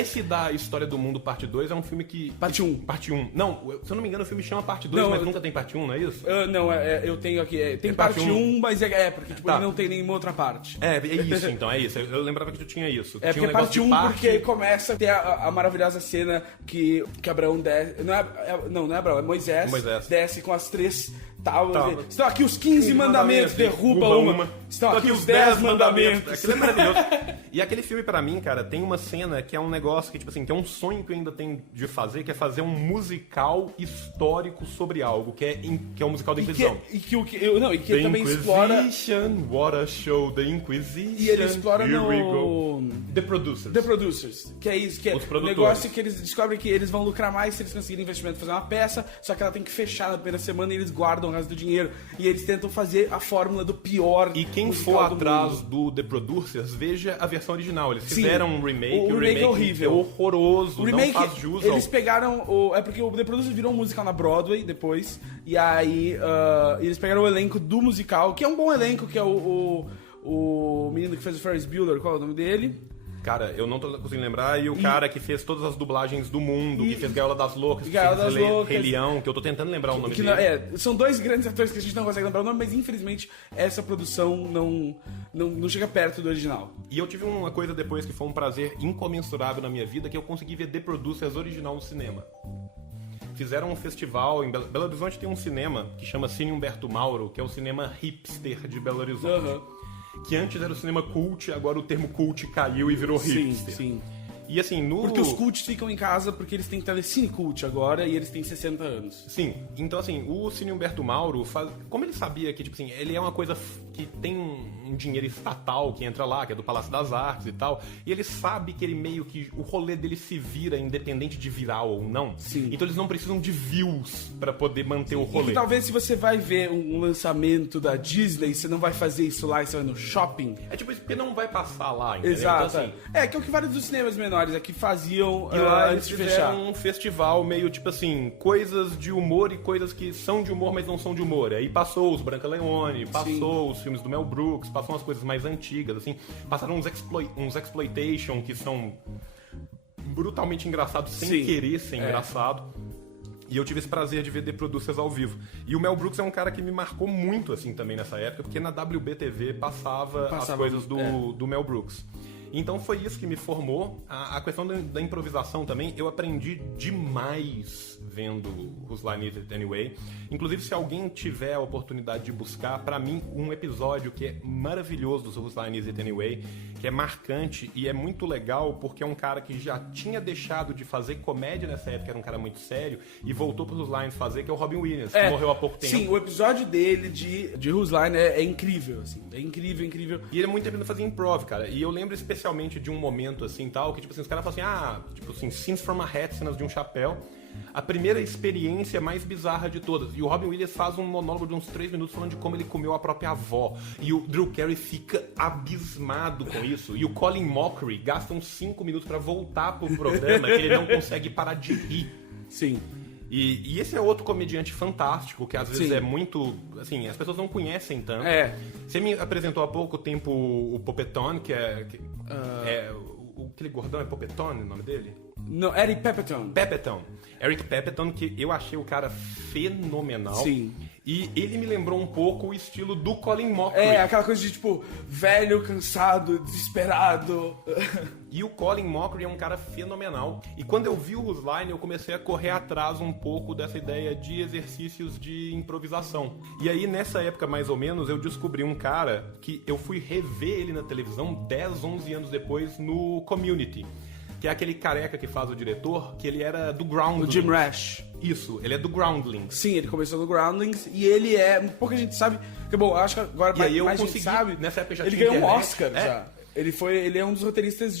Esse da História do Mundo, parte 2, é um filme que... Parte 1. Parte 1. Não, se eu não me engano, o filme chama parte 2, mas nunca tem parte 1, não é isso? Não, eu tenho aqui. Tem parte 1, mas porque tipo, ele não tem nenhuma outra parte. É isso, então, é isso. Eu lembrava que tu tinha isso. É porque parte 1, porque começa a ter a maravilhosa cena que Abraão desce. Não é Abraão, é Moisés. Desce com as 3 tábuas. Estão aqui os 15 mandamentos, derruba uma. Estão aqui os 10 mandamentos. Aquilo é maravilhoso. E aquele filme, pra mim, cara, tem uma cena que é um negócio que, tipo assim, que é um sonho que eu ainda tenho de fazer, que é fazer um musical histórico sobre algo, que é um musical da Inquisição. E que também explora... What a show, The Inquisition. E ele explora no... The Producers. The Producers. Que é isso, que é Os o produtores. negócio que eles descobrem que eles vão lucrar mais se eles conseguirem investimento fazer uma peça, só que ela tem que fechar na primeira semana e eles guardam o resto do dinheiro. E eles tentam fazer a fórmula do pior. E quem for atrás do The Producers, veja a versão original. Eles fizeram um remake. O remake é horrível. É horroroso. O remake, não faz jus eles pegaram... É porque o The Producers virou um musical na Broadway depois. E aí eles pegaram o elenco do musical, que é um bom elenco, que é o menino que fez o Ferris Bueller, qual é o nome dele? Cara, eu não tô conseguindo lembrar. E o cara que fez todas as dublagens do mundo, que fez Gaiola das Loucas, Rei Leão, que eu tô tentando lembrar o nome dele. São dois grandes atores que a gente não consegue lembrar o nome, mas infelizmente essa produção não chega perto do original. E eu tive uma coisa depois que foi um prazer incomensurável na minha vida, que eu consegui ver The Producers original no cinema. Fizeram um festival em Belo Horizonte, tem um cinema que chama Cine Humberto Mauro, que é o cinema hipster de Belo Horizonte. Que antes era o cinema cult, agora o termo cult caiu e virou hipster. Sim. E assim, Porque os cults ficam em casa porque eles têm telecine cult agora e eles têm 60 anos. Sim, então assim, o Cine Humberto Mauro, como ele sabia que, tipo assim, ele é uma coisa que tem um dinheiro estatal que entra lá, que é do Palácio das Artes e tal, e ele sabe que ele meio que, o rolê dele se vira independente de virar ou não. Sim. Então eles não precisam de views pra poder manter o rolê. E talvez se você vai ver um lançamento da Disney, você não vai fazer isso lá e você vai no shopping. É tipo isso, porque não vai passar lá, entendeu? Exato. Então, assim, que é o que vários dos cinemas menores aqui faziam e lá antes eles de fechar. fizeram um festival meio tipo assim, coisas de humor e coisas que são de humor, mas não são de humor. Aí passou os Brancaleone, passou os filmes do Mel Brooks, passou umas coisas mais antigas, assim. Passaram uns exploitation que são brutalmente engraçados sem querer ser engraçado. E eu tive esse prazer de ver The Producers ao vivo. E o Mel Brooks é um cara que me marcou muito, assim, também nessa época, porque na WBTV passava as coisas do Mel Brooks. Então foi isso que me formou. A questão da improvisação também, eu aprendi demais vendo Whose Line Is It Anyway. Inclusive, se alguém tiver a oportunidade de buscar, pra mim, um episódio que é maravilhoso do Whose Line Is It Anyway, que é marcante e é muito legal porque é um cara que já tinha deixado de fazer comédia nessa época, era um cara muito sério, e voltou pro Whose Line fazer, que é o Robin Williams, que morreu há pouco tempo. Sim, o episódio dele de Whose Line é incrível, assim. É incrível, incrível. E ele é muito tempo fazer improv, cara. E eu lembro especialmente de um momento, assim, tal, que, tipo assim, os caras falam assim, tipo assim, scenes from a hat, cenas de um chapéu. A primeira experiência mais bizarra de todas. E o Robin Williams faz um monólogo de uns 3 minutos falando de como ele comeu a própria avó. E o Drew Carey fica abismado com isso. E o Colin Mockery gasta uns 5 minutos pra voltar pro programa, que ele não consegue parar de rir. Sim. E esse é outro comediante fantástico, que às vezes é muito... Assim, as pessoas não conhecem tanto. Você me apresentou há pouco tempo o Popetone, que é aquele gordão é Popetone o nome dele? Não, Eric Pepitone. Eric Pepitone, que eu achei o cara fenomenal. Sim. E ele me lembrou um pouco o estilo do Colin Mockery. Aquela coisa de, tipo, velho, cansado, desesperado. E o Colin Mockery é um cara fenomenal. E quando eu vi o Whose Line, eu comecei a correr atrás um pouco dessa ideia de exercícios de improvisação. E aí, nessa época, mais ou menos, eu descobri um cara que eu fui rever ele na televisão 10, 11 anos depois no Community. Que é aquele careca que faz o diretor, que ele era do Groundlings. O Jim Rash. Isso, ele é do Groundlings. Sim, ele começou no Groundlings e ele é... Pouca gente sabe... Que, bom, acho que agora mais gente sabe... Nessa época já ele tinha ganhou um internet. Oscar já. Ele é um dos roteiristas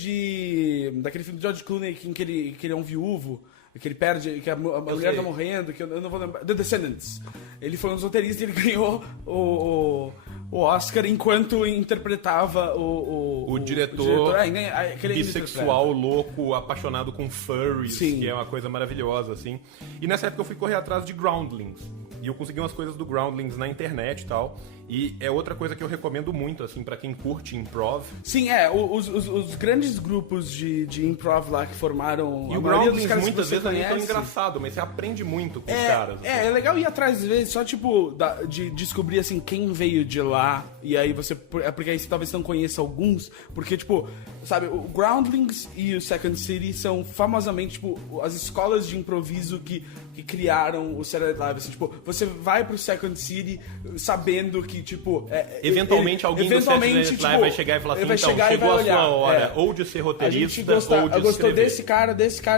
daquele filme do George Clooney em que ele é um viúvo, que ele perde, que a mulher tá morrendo, que eu não vou lembrar. The Descendants. Ele foi um dos roteiristas e ele ganhou o Oscar enquanto interpretava o diretor aquele bissexual, louco, apaixonado com furries, Sim. que é uma coisa maravilhosa, assim. E nessa época eu fui correr atrás de Groundlings. E eu consegui umas coisas do Groundlings na internet e tal. E é outra coisa que eu recomendo muito, assim, pra quem curte improv. Sim, os grandes grupos de improv lá que formaram... E o Groundlings muitas vezes não é tão engraçado, mas você aprende muito com os caras. Assim. É legal ir atrás, às vezes, só tipo, de descobrir, assim, quem veio de lá. E aí você... Porque aí você talvez não conheça alguns. Porque, tipo, sabe, o Groundlings e o Second City são famosamente, tipo, as escolas de improviso que criaram o Saturday Night Live. Assim, tipo, você vai pro Second City sabendo que, tipo... eventualmente alguém do Saturday Night Live vai chegar e falar assim, então, chegou a sua hora ou de ser roteirista ou de escrever. Gostou desse cara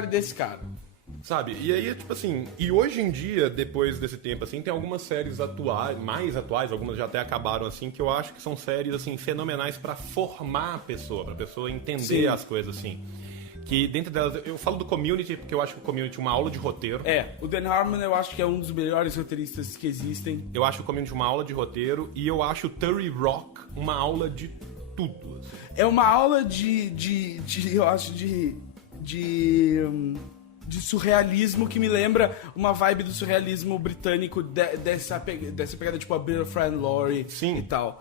e desse cara. Sabe? E aí, tipo assim... E hoje em dia, depois desse tempo, assim, tem algumas séries mais atuais, algumas já até acabaram, assim, que eu acho que são séries, assim, fenomenais pra formar a pessoa, pra pessoa entender as coisas, assim. Que dentro delas, eu falo do Community, porque eu acho que o Community é uma aula de roteiro. O Dan Harmon eu acho que é um dos melhores roteiristas que existem. Eu acho o Community uma aula de roteiro, e eu acho o 30 Rock uma aula de tudo. É uma aula eu acho, de surrealismo que me lembra uma vibe do surrealismo britânico dessa pegada tipo a Bill Friend Laurie e tal.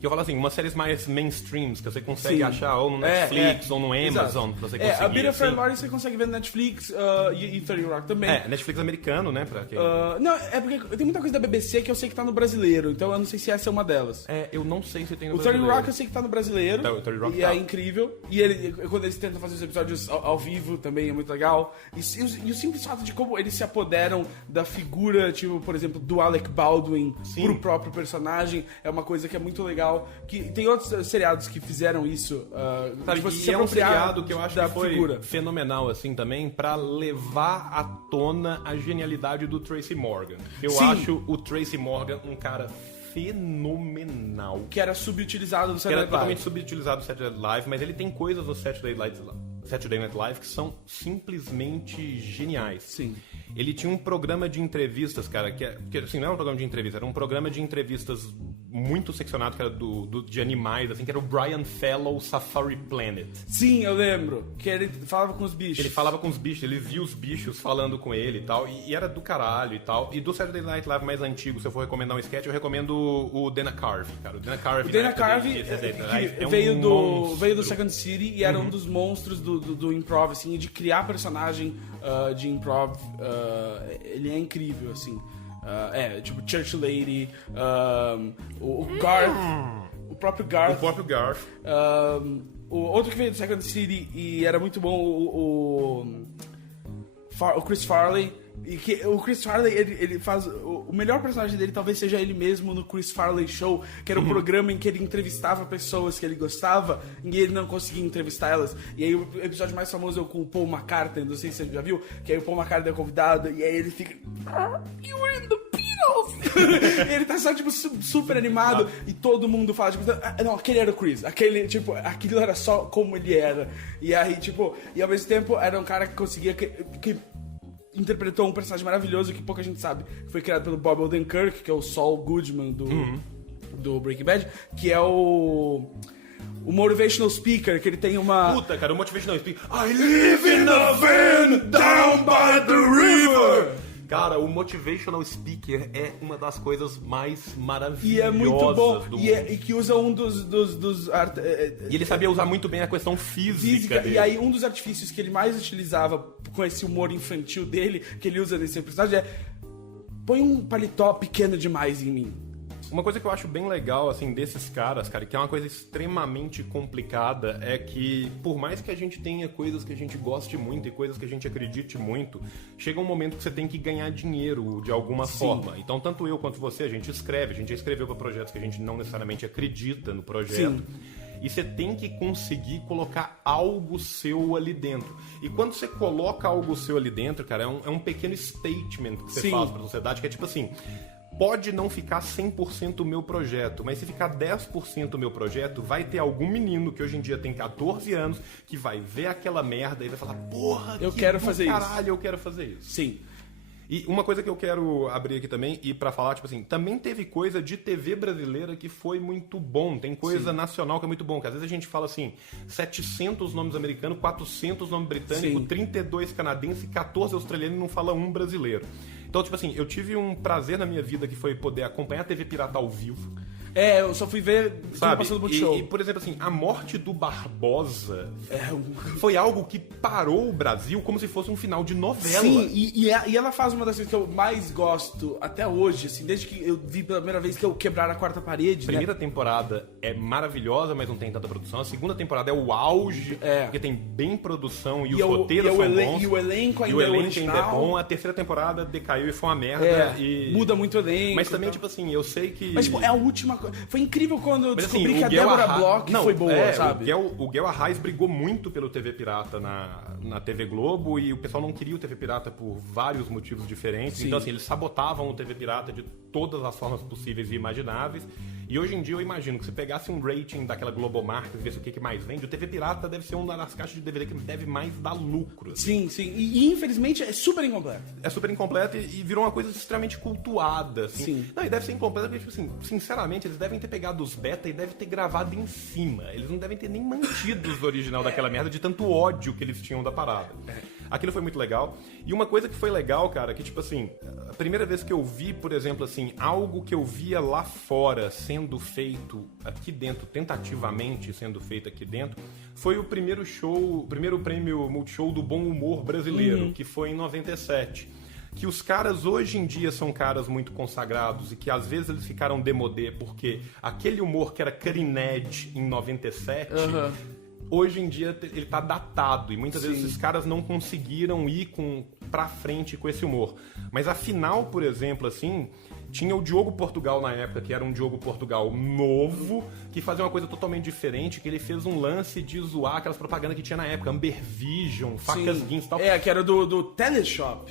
Que eu falo assim, umas séries mais mainstreams, que você consegue achar ou no Netflix ou no Amazon, pra você conseguir. A Bill Friend Laurie você consegue ver no Netflix e 30 Rock também. Netflix americano, né? Pra quem... não, é porque tem muita coisa da BBC que eu sei que tá no brasileiro, então eu não sei se essa é uma delas. Eu não sei se tem no brasileiro. O 30 Rock eu sei que tá no brasileiro. Então, o 30 Rock é incrível. E quando eles tentam fazer os episódios ao vivo também é muito legal. E o simples fato de como eles se apoderam da figura, tipo, por exemplo, do Alec Baldwin pro próprio personagem, é uma coisa que é muito legal. Que tem outros seriados que fizeram isso. E é um seriado que eu acho que foi fenomenal, assim, também, pra levar à tona a genialidade do Tracy Morgan. Eu acho o Tracy Morgan um cara fenomenal. Que era subutilizado no Saturday Night Live. Totalmente subutilizado no Saturday Night Live, mas ele tem coisas no Saturday Night Live que são simplesmente geniais. Sim. Ele tinha um programa de entrevistas, cara, que assim, não era um programa de entrevistas, era um programa de entrevistas muito seccionado, que era de animais, assim, que era o Brian Fellow Safari Planet. Sim, eu lembro. Que ele falava com os bichos. Ele falava com os bichos, ele via os bichos falando com ele e tal, e era do caralho e tal. E do Saturday Night Live mais antigo, se eu for recomendar um sketch, eu recomendo o Dana Carvey, cara. O Dana Carvey veio do Second City e era um dos monstros do improv, assim, de criar personagem de improv. Ele é incrível, assim. Tipo Church Lady, o Garth, o próprio Garth. O outro que veio do Second City e era muito bom, o Chris Farley. E que o Chris Farley, ele faz... O melhor personagem dele talvez seja ele mesmo no Chris Farley Show, que era um programa em que ele entrevistava pessoas que ele gostava e ele não conseguia entrevistar elas. E aí o episódio mais famoso é com o Paul McCartney, não sei se você já viu, que aí o Paul McCartney é convidado e aí ele fica... You were in the Beatles! Ele tá só, tipo, super animado e todo mundo fala, tipo... Não, aquele era o Chris. Aquilo era só como ele era. E aí, tipo... E ao mesmo tempo era um cara que conseguia... que interpretou um personagem maravilhoso que pouca gente sabe. Foi criado pelo Bob Odenkirk, que é o Saul Goodman do Breaking Bad, que é o Motivational Speaker, que ele tem uma... Puta, cara, o Motivational Speaker... I live in a van down by the river! Cara, o Motivational Speaker é uma das coisas mais maravilhosas e é muito bom. do e, mundo. E que usa um dos e ele sabia usar muito bem a questão física dele. E aí um dos artifícios que ele mais utilizava com esse humor infantil dele, que ele usa nesse personagem, é... Põe um paletó pequeno demais em mim. Uma coisa que eu acho bem legal, assim, desses caras, cara, que é uma coisa extremamente complicada, é que, por mais que a gente tenha coisas que a gente goste muito e coisas que a gente acredite muito, chega um momento que você tem que ganhar dinheiro de alguma forma. Então, tanto eu quanto você, a gente já escreveu para projetos que a gente não necessariamente acredita no projeto. Sim. E você tem que conseguir colocar algo seu ali dentro. E quando você coloca algo seu ali dentro, cara, é um pequeno statement que você faz pra sociedade, que é tipo assim... Pode não ficar 100% o meu projeto, mas se ficar 10% o meu projeto, vai ter algum menino que hoje em dia tem 14 anos que vai ver aquela merda e vai falar, porra, eu quero fazer isso. Caralho, eu quero fazer isso. Sim. E uma coisa que eu quero abrir aqui também, e pra falar, tipo assim, também teve coisa de TV brasileira que foi muito bom. Tem coisa nacional que é muito bom, que às vezes a gente fala assim, 700 nomes americanos, 400 nomes britânicos, 32 canadenses e 14 australianos e não fala um brasileiro. Então, tipo assim, eu tive um prazer na minha vida que foi poder acompanhar a TV Pirata ao vivo. É, eu só fui ver passando no Multishow. E, por exemplo, assim, a morte do Barbosa foi algo que parou o Brasil como se fosse um final de novela. Sim, e ela faz uma das coisas que eu mais gosto até hoje, assim, desde que eu vi pela primeira vez que eu quebrar a quarta parede. A primeira temporada é maravilhosa, mas não tem tanta produção. A segunda temporada é o auge, porque tem bem produção e os roteiros são bons. E o elenco ainda é bom. A terceira temporada decaiu e foi uma merda. Muda muito o elenco. Mas também, tipo assim, eu sei que... Mas, tipo, é a última coisa. Foi incrível quando eu descobri assim, que a Débora Bloch foi boa, sabe? O Guel Arraes brigou muito pelo TV Pirata na TV Globo e o pessoal não queria o TV Pirata por vários motivos diferentes. Então, assim, eles sabotavam o TV Pirata de todas as formas possíveis e imagináveis. E hoje em dia eu imagino que se pegasse um rating daquela Globomarket e visse o que mais vende, o TV Pirata deve ser uma das caixas de DVD que deve mais dar lucro. Assim. Sim. E infelizmente é super incompleto. É super incompleto e virou uma coisa extremamente cultuada. Assim. Sim. Não, e deve ser incompleto porque, tipo assim, sinceramente, eles devem ter pegado os beta e devem ter gravado em cima. Eles não devem ter nem mantido os original daquela merda de tanto ódio que eles tinham da parada. Aquilo foi muito legal. E uma coisa que foi legal, cara, que tipo assim, a primeira vez que eu vi, por exemplo, assim, algo que eu via lá fora sendo feito aqui dentro, tentativamente sendo feito aqui dentro, foi o primeiro prêmio Multishow do Bom Humor Brasileiro, que foi em 97. Que os caras hoje em dia são caras muito consagrados e que às vezes eles ficaram demodê porque aquele humor que era Cutting Edge em 97... Hoje em dia ele tá datado e muitas vezes esses caras não conseguiram ir pra frente com esse humor. Mas afinal, por exemplo, assim, tinha o Diogo Portugal na época, que era um Diogo Portugal novo, que fazia uma coisa totalmente diferente, que ele fez um lance de zoar aquelas propagandas que tinha na época, Amber Vision, Facas Guins e tal. Que era do Teleshop.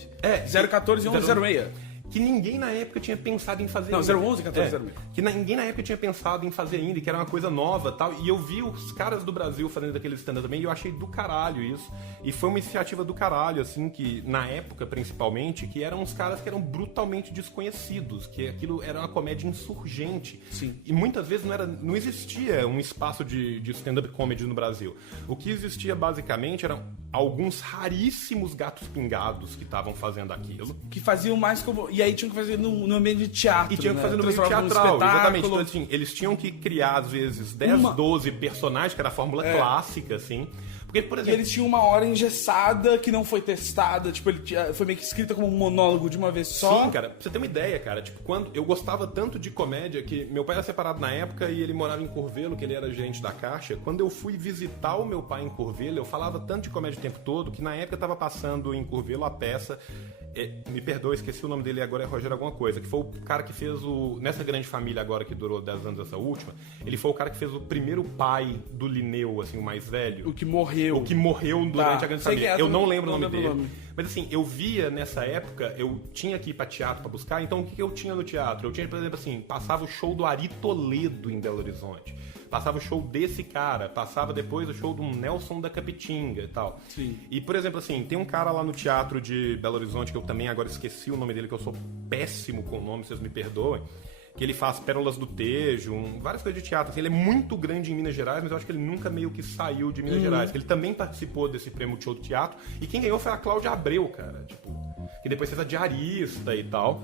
014 e 106. Que ninguém na época tinha pensado em fazer ainda. Não, 011, 14, 06. Que ninguém na época tinha pensado em fazer ainda, que era uma coisa nova e tal. E eu vi os caras do Brasil fazendo aquele stand-up também e eu achei do caralho isso. E foi uma iniciativa do caralho, assim, que na época, principalmente, que eram uns caras que eram brutalmente desconhecidos, que aquilo era uma comédia insurgente. Sim. E muitas vezes não existia um espaço de stand-up comedy no Brasil. O que existia, basicamente, eram alguns raríssimos gatos pingados que estavam fazendo aquilo. Que faziam mais como... E aí tinham que fazer no ambiente de teatro. E tinham que fazer no ambiente teatral, exatamente. Então, assim, eles tinham que criar, às vezes, 10, 12 personagens, que era a fórmula clássica, assim. Porque Porque, por E exemplo... eles tinham uma hora engessada que não foi testada, tipo, foi meio que escrita como um monólogo de uma vez só. Sim, cara, pra você ter uma ideia, cara, tipo, quando eu gostava tanto de comédia que meu pai era separado na época e ele morava em Curvelo, que ele era gerente da Caixa. Quando eu fui visitar o meu pai em Curvelo, eu falava tanto de comédia o tempo todo que na época tava passando em Curvelo a peça, me perdoa, esqueci o nome dele agora, é Rogério alguma coisa, que foi o cara que fez nessa Grande Família agora que durou 10 anos essa última, ele foi o cara que fez o primeiro pai do Linneu, assim, o mais velho. O que morreu. O que morreu durante a Grande Família. Eu não lembro o nome dele. Mas assim, eu via nessa época, eu tinha que ir pra teatro pra buscar, então o que eu tinha no teatro? Eu tinha, por exemplo, assim, passava o show do Ari Toledo em Belo Horizonte. Passava o show desse cara, passava depois o show do Nelson da Capitinga e tal. Sim. E, por exemplo, assim, tem um cara lá no teatro de Belo Horizonte, que eu também agora esqueci o nome dele, que eu sou péssimo com o nome, vocês me perdoem, que ele faz Pérolas do Tejo, várias coisas de teatro. Assim, ele é muito grande em Minas Gerais, mas eu acho que ele nunca meio que saiu de Minas Gerais. Ele também participou desse prêmio Show do Teatro, e quem ganhou foi a Cláudia Abreu, cara. Tipo, que depois fez a diarista e tal.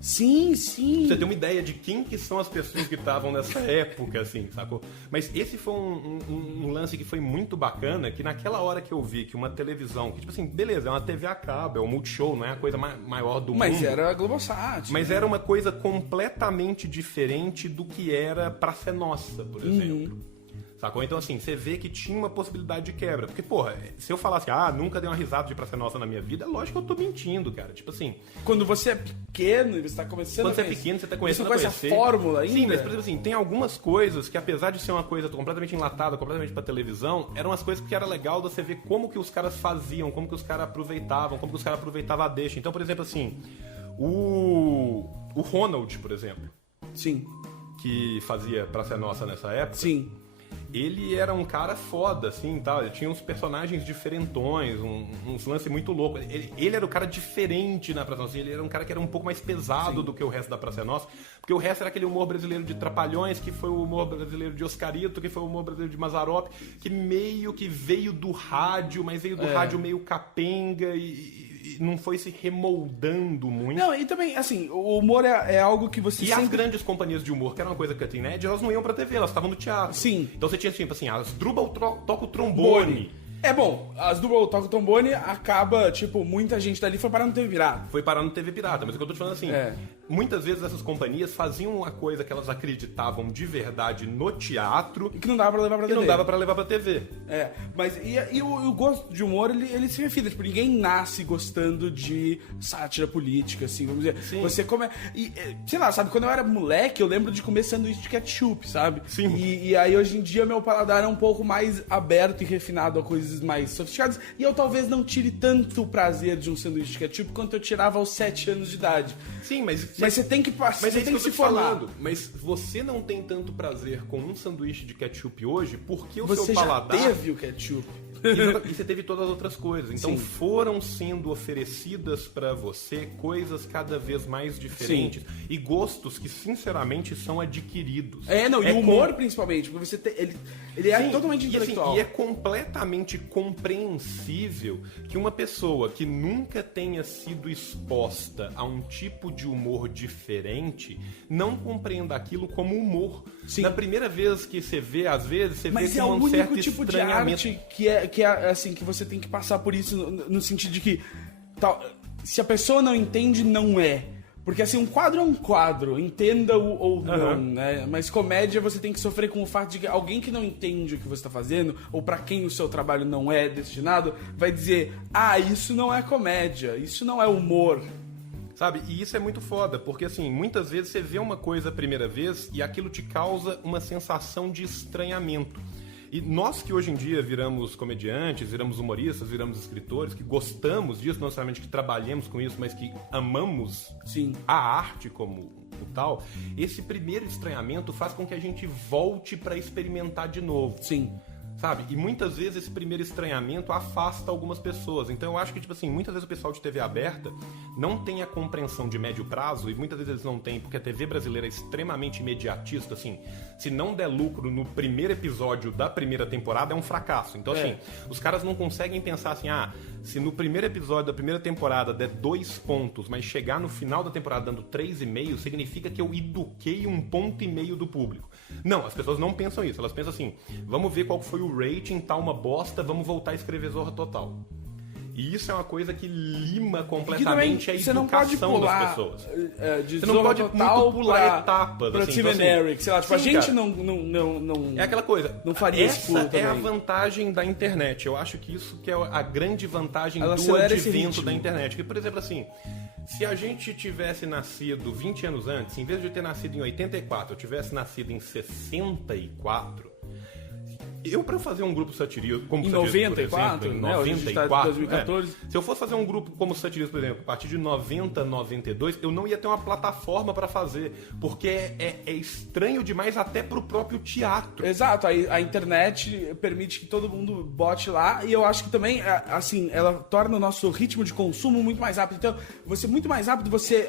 Sim, sim. Pra você ter uma ideia de quem que são as pessoas que estavam nessa época, assim, sacou? Mas esse foi um lance que foi muito bacana, que naquela hora que eu vi que uma televisão, que tipo assim, beleza, é uma TV a cabo, é um multishow, não é a coisa maior do mundo. Mas era a Globosat. Mas era uma coisa completamente diferente do que era Praça é Nossa, por exemplo. Sacou? Então, assim, você vê que tinha uma possibilidade de quebra. Porque, porra, se eu falasse, nunca dei uma risada de Praça é Nossa na minha vida, é lógico que eu tô mentindo, cara. Tipo assim... Quando você é pequeno e você tá começando Quando você é pequeno, você tá começando a conhecer. Você não conhece a fórmula ainda. Sim, mas, por exemplo, assim, tem algumas coisas que, apesar de ser uma coisa completamente enlatada, completamente pra televisão, eram as coisas que era legal de você ver como que os caras faziam, como que os caras aproveitavam, como que os caras aproveitavam a deixa. Então, por exemplo, assim, o Ronald, por exemplo. Sim. Que fazia Praça é Nossa nessa época. Sim. Ele era um cara foda, assim, tal. Ele tinha uns personagens diferentões, uns lances muito loucos. Ele era o cara diferente na Praça Nossa. Ele era um cara que era um pouco mais pesado do que o resto da Praça Nossa. Porque o resto era aquele humor brasileiro de Trapalhões, que foi o humor brasileiro de Oscarito, que foi o humor brasileiro de Mazzaropi, que meio que veio do rádio, mas veio do rádio meio capenga e não foi se remoldando muito. Não, e também, assim, o humor é algo que você E as grandes companhias de humor, que era uma coisa cutting edge, elas não iam pra TV, elas estavam no teatro. Sim. Então você tinha, tipo assim, as Drubal toca o trombone. É bom, as Drubal toca o trombone, acaba, tipo, muita gente dali foi parar no TV Pirata. Foi parar no TV Pirata, mas o que eu tô te falando assim, muitas vezes essas companhias faziam uma coisa que elas acreditavam de verdade no teatro E que não dava pra levar pra TV. não dava pra levar pra TV. Mas e o gosto de humor, ele se refina. Tipo, ninguém nasce gostando de sátira política, assim, vamos dizer. Sim. Você come... sei lá, sabe, quando eu era moleque, eu lembro de comer sanduíche de ketchup, sabe? Sim. E aí, hoje em dia, meu paladar é um pouco mais aberto e refinado a coisas mais sofisticadas. E eu talvez não tire tanto prazer de um sanduíche de ketchup quanto eu tirava aos 7 anos de idade. Sim, mas você tem que passar, Mas você é isso tem que que eu se tô te formar. falando. Mas você não tem tanto prazer com um sanduíche de ketchup hoje porque o Você seu paladar... já teve o ketchup. E você teve todas as outras coisas. Então Sim. foram sendo oferecidas pra você coisas cada vez mais diferentes e gostos que sinceramente são adquiridos. E o humor principalmente, porque você ele é Sim, totalmente e, assim, intelectual. e é completamente compreensível que uma pessoa que nunca tenha sido exposta a um tipo de humor diferente não compreenda aquilo como humor. Sim. Na primeira vez que você vê, às vezes, você Mas vê é com o um certo único tipo de estranhamento. arte que é assim, que você tem que passar por isso no sentido de que se a pessoa não entende, não é. Porque assim, um quadro é um quadro, entenda-o ou não, né? Mas comédia você tem que sofrer com o fato de que alguém que não entende o que você está fazendo, ou pra quem o seu trabalho não é destinado, vai dizer, isso não é comédia, isso não é humor. Sabe? E isso é muito foda, porque assim, muitas vezes você vê uma coisa a primeira vez e aquilo te causa uma sensação de estranhamento. E nós que hoje em dia viramos comediantes, viramos humoristas, viramos escritores, que gostamos disso, não necessariamente que trabalhemos com isso, mas que amamos a arte como o tal, esse primeiro estranhamento faz com que a gente volte pra experimentar de novo. Sim. Sabe? E muitas vezes esse primeiro estranhamento afasta algumas pessoas. Então eu acho que, tipo assim, muitas vezes o pessoal de TV aberta não tem a compreensão de médio prazo, e muitas vezes eles não têm, porque a TV brasileira é extremamente imediatista, assim. Se não der lucro no primeiro episódio da primeira temporada, é um fracasso. Então, assim, os caras não conseguem pensar assim, se no primeiro episódio da primeira temporada der 2 pontos, mas chegar no final da temporada dando 3,5, significa que eu eduquei 1,5 ponto do público. Não, as pessoas não pensam isso. Elas pensam assim, vamos ver qual foi o rating, tá uma bosta, vamos voltar a escrever Zorra Total. E isso é uma coisa que lima completamente a educação das pessoas. Você não pode muito pular etapas. Pra assim, Tim and Eric, sei lá, tipo, sim, a gente cara, não... É aquela coisa. Não faria esse pulo Essa é a também. vantagem da internet. Eu acho que isso que é a grande vantagem Ela do acelera esse advento ritmo. da internet. Que, por exemplo, assim, se a gente tivesse nascido 20 anos antes, em vez de ter nascido em 84, eu tivesse nascido em 64... pra fazer um grupo satirismo, como Em satirismo, 94, por exemplo, em né? A gente tá em 94, 2014. Se eu fosse fazer um grupo como satirismo, por exemplo, a partir de 90, 92, eu não ia ter uma plataforma pra fazer, porque é estranho demais até pro próprio teatro. Exato, a internet permite que todo mundo bote lá, e eu acho que também, assim, ela torna o nosso ritmo de consumo muito mais rápido. Então, muito mais rápido você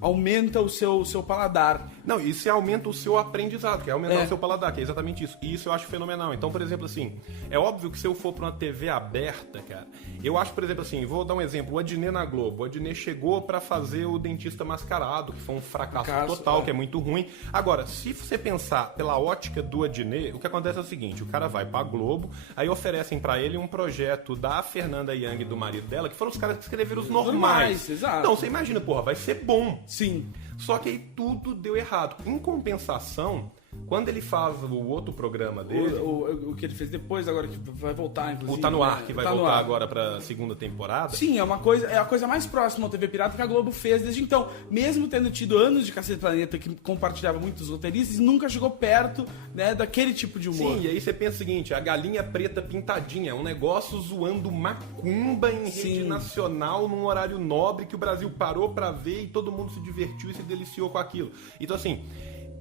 aumenta o seu paladar. Não, e você aumenta o seu aprendizado, que é aumentar o seu paladar, que é exatamente isso. E isso eu acho fenomenal. Então, por exemplo, assim, é óbvio que se eu for pra uma TV aberta, cara, eu acho, por exemplo, assim, vou dar um exemplo, o Adnet na Globo. O Adnet chegou pra fazer o Dentista Mascarado, que foi um fracasso total, que é muito ruim. Agora, se você pensar pela ótica do Adnet, o que acontece é o seguinte, o cara vai pra Globo, aí oferecem pra ele um projeto da Fernanda Young e do marido dela, que foram os caras que escreveram os normais. Exato. Então, você imagina, porra, vai ser bom. Sim. Só que aí tudo deu errado. Em compensação, quando ele faz o outro programa dele... O que ele fez depois, agora que vai voltar, inclusive. O Tá No Ar, que vai Tá No voltar Ar. agora pra segunda temporada. Sim, é a coisa mais próxima ao TV Pirata que a Globo fez desde então. Mesmo tendo tido anos de Cacete Planeta que compartilhava muitos roteiristas, nunca chegou perto, né, daquele tipo de humor. Sim, e aí você pensa o seguinte, a galinha preta pintadinha, é um negócio zoando macumba em rede nacional num horário nobre que o Brasil parou pra ver e todo mundo se divertiu e se deliciou com aquilo. Então assim...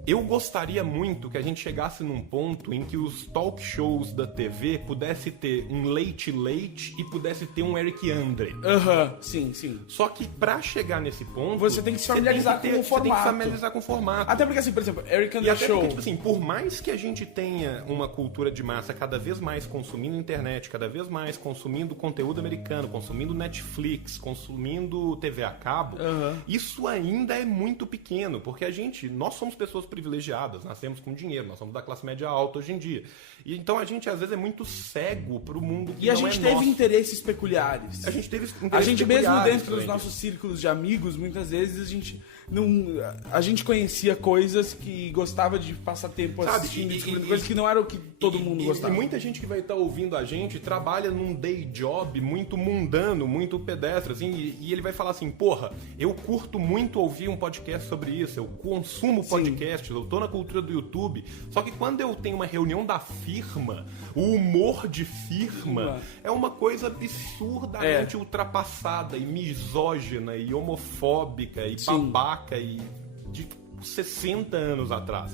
Eu gostaria muito que a gente chegasse num ponto em que os talk shows da TV pudesse ter um Late Late e pudesse ter um Eric Andre. Sim, sim. Só que pra chegar nesse ponto... Você tem que se familiarizar com o formato. Você tem que se familiarizar com o formato. Até porque, assim, por exemplo, Eric E Andre até Show... porque, tipo assim, por mais que a gente tenha uma cultura de massa cada vez mais consumindo internet, cada vez mais consumindo conteúdo americano, consumindo Netflix, consumindo TV a cabo, isso ainda é muito pequeno, porque nós somos pessoas privilegiadas, nascemos com dinheiro, nós somos da classe média alta hoje em dia. E então a gente às vezes é muito cego pro mundo que E a não gente é teve nosso. interesses peculiares. A gente teve interesses A gente mesmo peculiares dentro dos também. nossos círculos de amigos, muitas vezes a gente conhecia coisas que gostava de passar tempo Sabe, assistindo, descobrindo coisas que não era o que todo mundo gostava. E muita gente que vai estar ouvindo a gente trabalha num day job muito mundano, muito pedestre, assim, e ele vai falar assim, porra, eu curto muito ouvir um podcast sobre isso, eu consumo podcasts, eu tô na cultura do YouTube, só que quando eu tenho uma reunião da firma, o humor de firma é uma coisa absurdamente ultrapassada e misógina e homofóbica e babaca e de 60 anos atrás.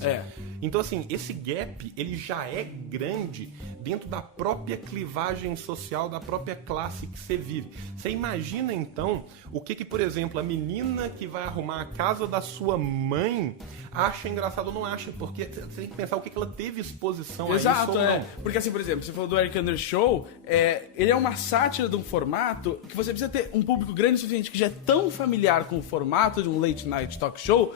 Então, assim, esse gap, ele já é grande dentro da própria clivagem social, da própria classe que você vive. Você imagina, então, o que, por exemplo, a menina que vai arrumar a casa da sua mãe acha engraçado ou não acha, porque você tem que pensar o que ela teve exposição a isso ou não. Porque, assim, por exemplo, você falou do Eric Andre Show, ele é uma sátira de um formato que você precisa ter um público grande o suficiente que já é tão familiar com o formato de um late night talk show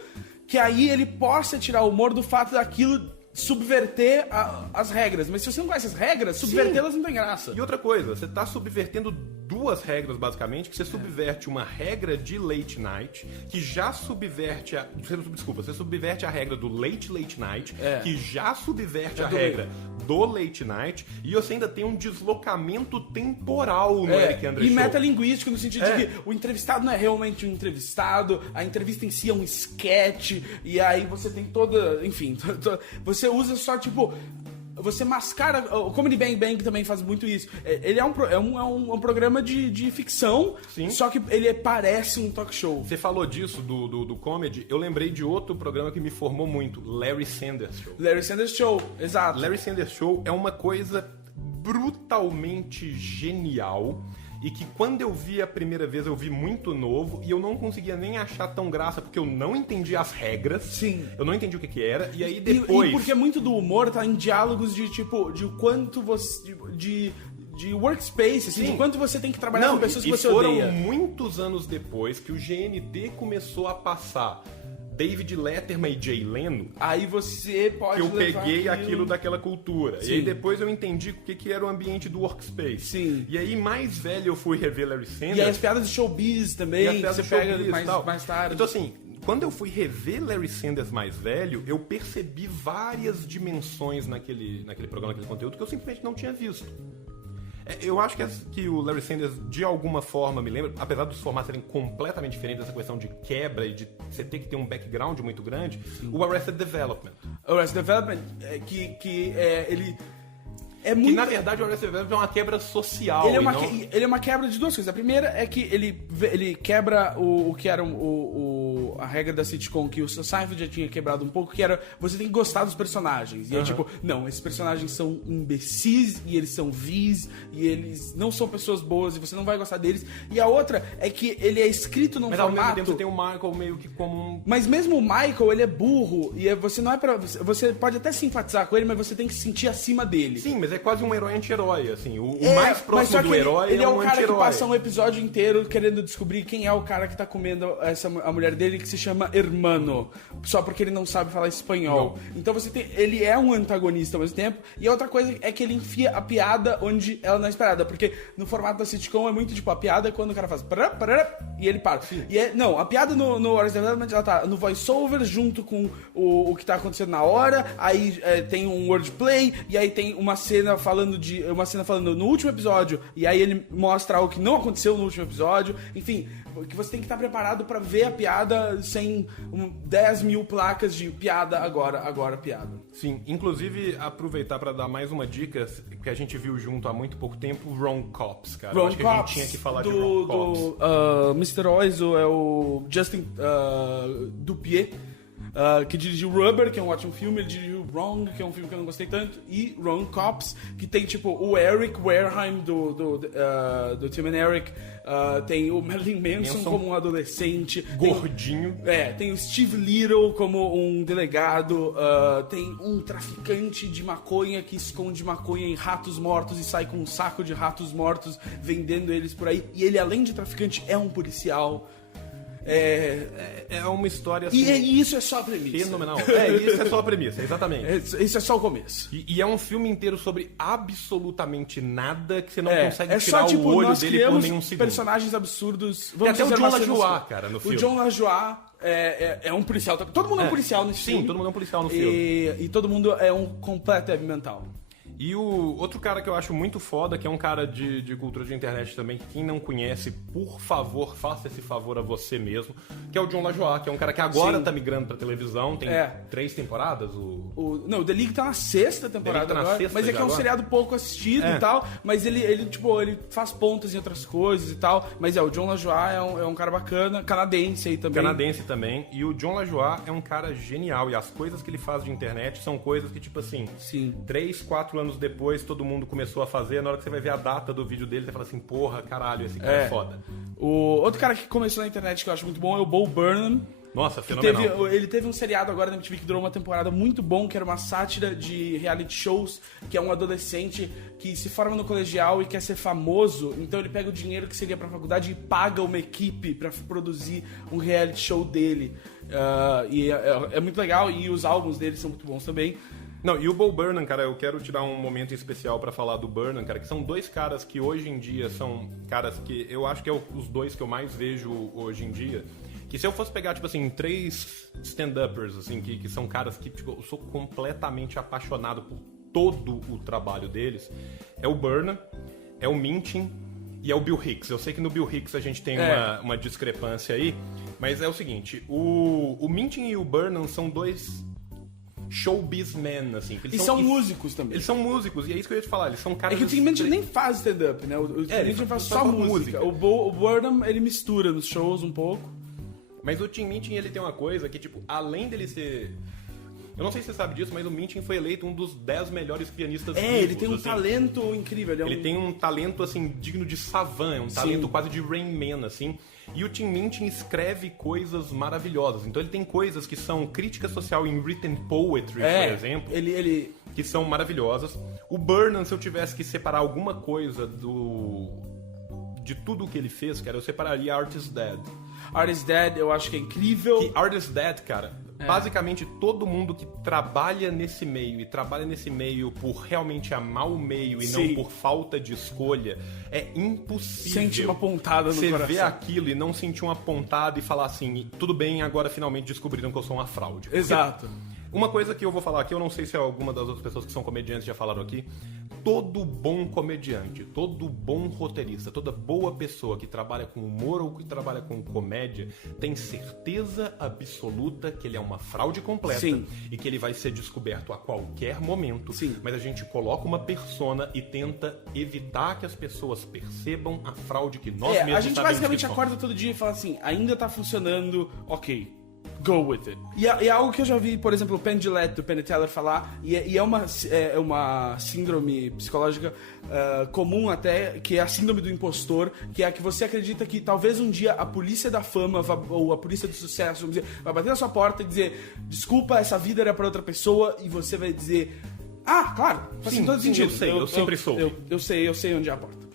que aí ele possa tirar o humor do fato daquilo subverter as regras. Mas se você não conhece as regras, subvertê-las não tem graça. E outra coisa, você está subvertendo duas regras, basicamente, que você subverte uma regra de late night, que já subverte você subverte a regra do late night, que já subverte a regra do late night, e você ainda tem um deslocamento temporal no Eric Andre E Show. metalinguístico, no sentido de que o entrevistado não é realmente um entrevistado, a entrevista em si é um sketch, e aí você tem toda... Enfim, você usa só, tipo... Você mascara... O Comedy Bang Bang também faz muito isso. Ele é um programa de ficção, só que ele parece um talk show. Você falou disso, do comedy, eu lembrei de outro programa que me formou muito, Larry Sanders Show. Larry Sanders Show, exato. Larry Sanders Show é uma coisa brutalmente genial e que quando eu vi a primeira vez eu vi muito novo e eu não conseguia nem achar tão graça porque eu não entendi as regras. Sim. Eu não entendi o que era e aí depois... E porque muito do humor tá em diálogos de tipo, de quanto você... De workspace, assim, de quanto você tem que trabalhar com pessoas que você odeia. Foram muitos anos depois que o GNT começou a passar David Letterman e Jay Leno, Aí você pode que eu levar peguei aquilo daquela cultura. Sim. E aí depois eu entendi o que era o ambiente do workspace. Sim. E aí, mais velho, eu fui rever Larry Sanders. E aí as piadas de showbiz e também, as que piadas você de pega showbiz e tal. mais tarde. Então, assim, quando eu fui rever Larry Sanders mais velho, eu percebi várias dimensões naquele programa, naquele conteúdo, que eu simplesmente não tinha visto. Eu acho que o Larry Sanders, de alguma forma, me lembra, apesar dos formatos serem completamente diferentes, essa questão de quebra e de você ter que ter um background muito grande, o Arrested Development. O Arrested Development, ele é muito... Que, na verdade, o Arrested Development é uma quebra social. Ele é uma quebra de duas coisas. A primeira é que ele quebra o que era a regra da sitcom, que o Seinfeld já tinha quebrado um pouco, que era você tem que gostar dos personagens. E é tipo, não, esses personagens são imbecis, e eles são vis, e eles não são pessoas boas, e você não vai gostar deles. E a outra é que ele é escrito num Mas ao formato... mesmo tempo você tem o Michael meio que como um... Mas mesmo o Michael, ele é burro, e você não é pra... Você pode até simpatizar com ele, mas você tem que se sentir acima dele. Sim, mas é quase um herói anti-herói, assim. O mais Mas só próximo que do herói ele é o um cara que anti-herói. passa um episódio inteiro querendo descobrir quem é o cara que tá comendo a mulher dele, que se chama Hermano, só porque ele não sabe falar espanhol. Então ele é um antagonista ao mesmo tempo, e a outra coisa é que ele enfia a piada onde ela não é esperada, porque no formato da sitcom é muito tipo, a piada é quando o cara faz e ele para. Não, a piada no Arrested Development, ela tá no voiceover junto com o que tá acontecendo na hora, aí tem um wordplay, e aí tem uma cena falando no último episódio, e aí ele mostra algo que não aconteceu no último episódio. Enfim, que você tem que estar preparado pra ver a piada sem 10 mil placas de piada agora piada. Sim, inclusive aproveitar pra dar mais uma dica que a gente viu junto há muito pouco tempo, Wrong Cops, cara. Eu acho que a gente tinha que falar de Wrong Cops. Mr. Oizo é o Justin Dupieux, que dirigiu Rubber, que é um ótimo filme. Ele dirigiu Wrong, que é um filme que eu não gostei tanto, e Wrong Cops, que tem tipo o Eric Wareheim do Tim and Eric, tem o Marilyn Manson como um adolescente, gordinho, tem o Steve Little como um delegado, tem um traficante de maconha que esconde maconha em ratos mortos e sai com um saco de ratos mortos vendendo eles por aí, e ele, além de traficante, é um policial. É uma história assim, e isso é só a premissa. Fenomenal. Isso é só a premissa, exatamente. Isso é só o começo. E é um filme inteiro sobre absolutamente nada, que você não consegue tirar só, tipo, o olho nós dele por nenhum segundo. Personagens absurdos. Tem até o John LaJoie, cara, no filme. O John LaJoie é um policial. Todo mundo é um policial nesse filme. Sim, todo mundo é um policial no filme. E todo mundo é um completo heavy mental. E o outro cara que eu acho muito foda, que é um cara de cultura de internet também, que quem não conhece, por favor, faça esse favor a você mesmo, que é o John LaJoie, que é um cara que agora tá migrando pra televisão, tem 3 temporadas. Não, o The League tá na 6ª temporada agora, mas é que é um seriado pouco assistido e tal, mas ele faz pontas em outras coisas e tal, mas o John LaJoie é um cara bacana, canadense aí também. Canadense também, e o John LaJoie é um cara genial, e as coisas que ele faz de internet são coisas que, tipo assim, 3, 4 anos depois todo mundo começou a fazer, na hora que você vai ver a data do vídeo dele, você fala assim, porra, caralho, esse cara é foda. O outro cara que começou na internet que eu acho muito bom é o Bo Burnham. Nossa, fenomenal. Ele teve um seriado agora na MTV que durou uma temporada muito bom, que era uma sátira de reality shows, que é um adolescente que se forma no colegial e quer ser famoso, então ele pega o dinheiro que seria pra faculdade e paga uma equipe pra produzir um reality show dele. E é muito legal, e os álbuns dele são muito bons também. Não, e o Bo Burnham, cara, eu quero tirar um momento especial pra falar do Burnham, cara, que são 2 caras que hoje em dia são caras que eu acho que é os 2 que eu mais vejo hoje em dia. Que se eu fosse pegar, tipo assim, 3 stand-uppers, assim, que são caras que, tipo, eu sou completamente apaixonado por todo o trabalho deles, é o Burnham, é o Minchin e é o Bill Hicks. Eu sei que no Bill Hicks a gente tem uma discrepância aí, mas é o seguinte, o Minchin e o Burnham são 2 showbiz men, assim. Eles são músicos também. Eles são músicos, e é isso que eu ia te falar, eles são caras... É que o Tim Minchin nem faz stand-up, né? O Tim Minchin faz só música. O Burnham, ele mistura nos shows um pouco. Mas o Tim Minchin, ele tem uma coisa que, tipo, além dele ser... Eu não sei se você sabe disso, mas o Minchin foi eleito um dos 10 melhores pianistas vivos. Ele tem um assim. talento incrível. Ele tem um talento, assim, digno de Savan, um talento quase de Rain Man, assim. E o Tim Minchin escreve coisas maravilhosas. Então ele tem coisas que são crítica social em written poetry, por exemplo. Que são maravilhosas. O Burnham, se eu tivesse que separar alguma coisa de tudo que ele fez, cara, eu separaria Art is Dead. Art is Dead, eu acho que é incrível. Que Art is Dead, cara, basicamente todo mundo que trabalha nesse meio e trabalha nesse meio por realmente amar o meio e não por falta de escolha, é impossível. Sente uma pontada no coração. Você ver aquilo e não sentir uma pontada e falar assim, tudo bem, agora finalmente descobriram que eu sou uma fraude. Exato. Uma coisa que eu vou falar aqui, eu não sei se alguma das outras pessoas que são comediantes já falaram aqui, todo bom comediante, todo bom roteirista, toda boa pessoa que trabalha com humor ou que trabalha com comédia tem certeza absoluta que ele é uma fraude completa e que ele vai ser descoberto a qualquer momento. Mas a gente coloca uma persona e tenta evitar que as pessoas percebam a fraude que nós mesmos sabemos. A gente basicamente acorda todo dia e fala assim, ainda tá funcionando, ok. Go with it. E é algo que eu já vi, por exemplo, o Penn Jillette do Penn Teller falar, e é uma síndrome psicológica comum até, que é a síndrome do impostor, que é a que você acredita que talvez um dia a polícia da fama ou a polícia do sucesso, vamos dizer, vai bater na sua porta e dizer, desculpa, essa vida era pra outra pessoa, e você vai dizer, ah, claro, faz todo sentido. Eu sempre soube. Eu sei onde é a porta.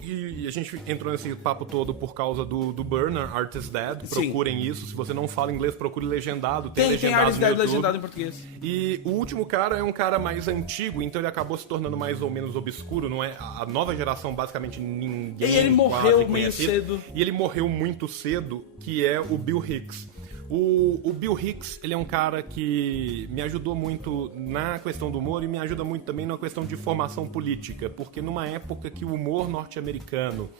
E a gente entrou nesse papo todo por causa do Burner, Art is Dead. Procurem isso. Se você não fala inglês, procure legendado. Tem Art is Dead legendado em português. E o último cara é um cara mais antigo, então ele acabou se tornando mais ou menos obscuro. Não é a nova geração, basicamente ninguém. E ele morreu meio cedo. E ele morreu muito cedo, que é o Bill Hicks. O Bill Hicks, ele é um cara que me ajudou muito na questão do humor e me ajuda muito também na questão de formação política, porque numa época que o humor norte-americano,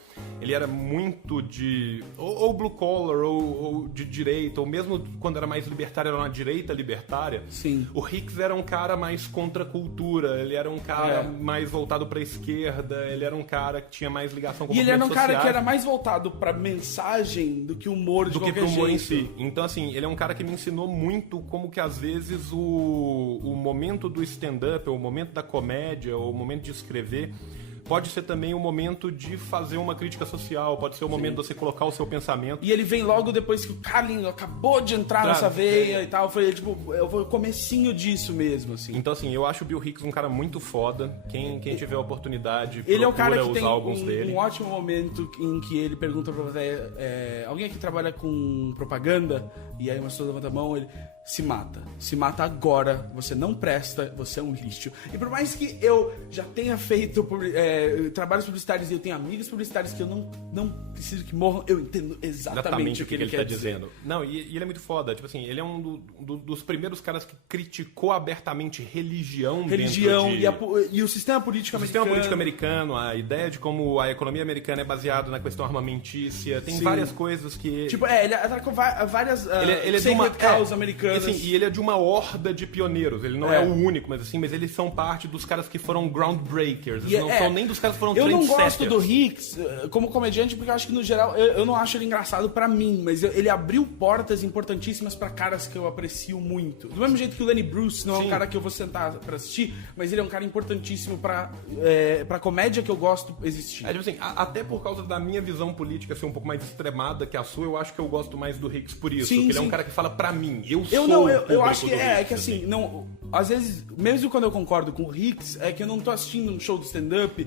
ele era muito de ou blue collar, ou de direita, ou mesmo quando era mais libertário, era uma direita libertária. O Hicks era um cara mais contra a cultura, ele era um cara mais voltado pra esquerda, ele era um cara que tinha mais ligação com o movimento social. E ele era um cara que era mais voltado pra mensagem do que o humor de qualquer jeito. Do que pro humor em si. Então, assim, ele é um cara que me ensinou muito como que às vezes o momento do stand-up, ou o momento da comédia, ou o momento de escrever, pode ser também um momento de fazer uma crítica social, pode ser o momento de você colocar o seu pensamento. E ele vem logo depois que o Carlin acabou de entrar nessa veia e tal, foi tipo, o comecinho disso mesmo, assim. Então, assim, eu acho o Bill Hicks um cara muito foda. Quem tiver a oportunidade, ele é o cara que os tem álbuns dele. Um ótimo momento em que ele pergunta pra você, alguém aqui trabalha com propaganda? E aí uma pessoa levanta a mão, ele se mata agora, você não presta, você é um lixo. E por mais que eu já tenha feito trabalhos publicitários e eu tenho amigos publicitários que eu não preciso que morram, eu entendo exatamente o que ele quer dizer. Dizendo. Não, e ele é muito foda, tipo assim, ele é um dos primeiros caras que criticou abertamente religião e o sistema político americano. O sistema político americano, a ideia de como a economia americana é baseada na questão armamentícia, tem várias coisas que... Tipo, ele atacou várias ele é de uma causas americanas. Assim, e ele é de uma horda de pioneiros, ele não é o único, mas eles são parte dos caras que foram groundbreakers, eles não são nem dos caras que foram trendsetters. Eu não gosto do Hicks como comediante, porque eu acho que no geral, eu não acho ele engraçado pra mim, mas ele abriu portas importantíssimas pra caras que eu aprecio muito. Do mesmo jeito que o Lenny Bruce não é um cara que eu vou sentar pra assistir, mas ele é um cara importantíssimo pra comédia que eu gosto existir. Tipo assim, até por causa da minha visão política ser um pouco mais extremada que a sua, eu acho que eu gosto mais do Hicks por isso. Ele é um cara que fala pra mim, eu acho que é que assim, não, às vezes, mesmo quando eu concordo com o Hicks, é que eu não tô assistindo um show de stand-up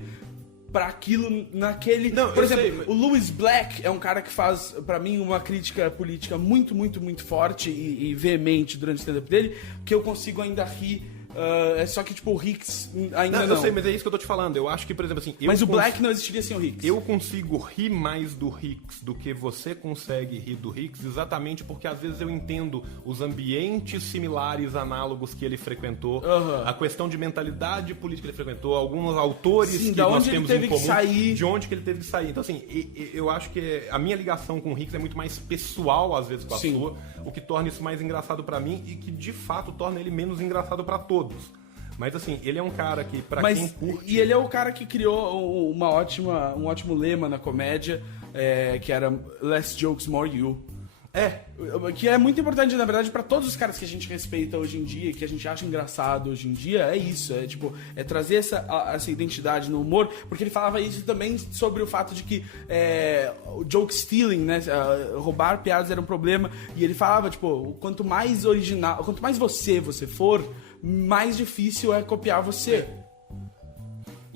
pra aquilo naquele... Não, por exemplo, o Louis Black é um cara que faz, pra mim, uma crítica política muito, muito, muito forte e veemente durante o stand-up dele, que eu consigo ainda rir. Só que, tipo, o Hicks ainda não. Eu sei, mas é isso que eu tô te falando. Eu acho que, por exemplo, assim... Mas o Black não existiria sem o Hicks. Eu consigo rir mais do Hicks do que você consegue rir do Hicks, exatamente porque, às vezes, eu entendo os ambientes similares, análogos que ele frequentou, a questão de mentalidade política que ele frequentou, alguns autores que nós temos em comum, de onde que ele teve que sair. Então, assim, eu acho que a minha ligação com o Hicks é muito mais pessoal, às vezes, com a sua, o que torna isso mais engraçado pra mim e que, de fato, torna ele menos engraçado pra todos. Mas assim, ele é um cara que, quem curte... E ele é o cara que criou um ótimo lema na comédia, que era Less Jokes, More You. Que é muito importante, na verdade, pra todos os caras que a gente respeita hoje em dia, que a gente acha engraçado hoje em dia, é isso. É trazer essa identidade no humor, porque ele falava isso também sobre o fato de que o joke stealing, né, roubar piadas era um problema, e ele falava, tipo, quanto mais original, quanto mais você for, mais difícil é copiar você.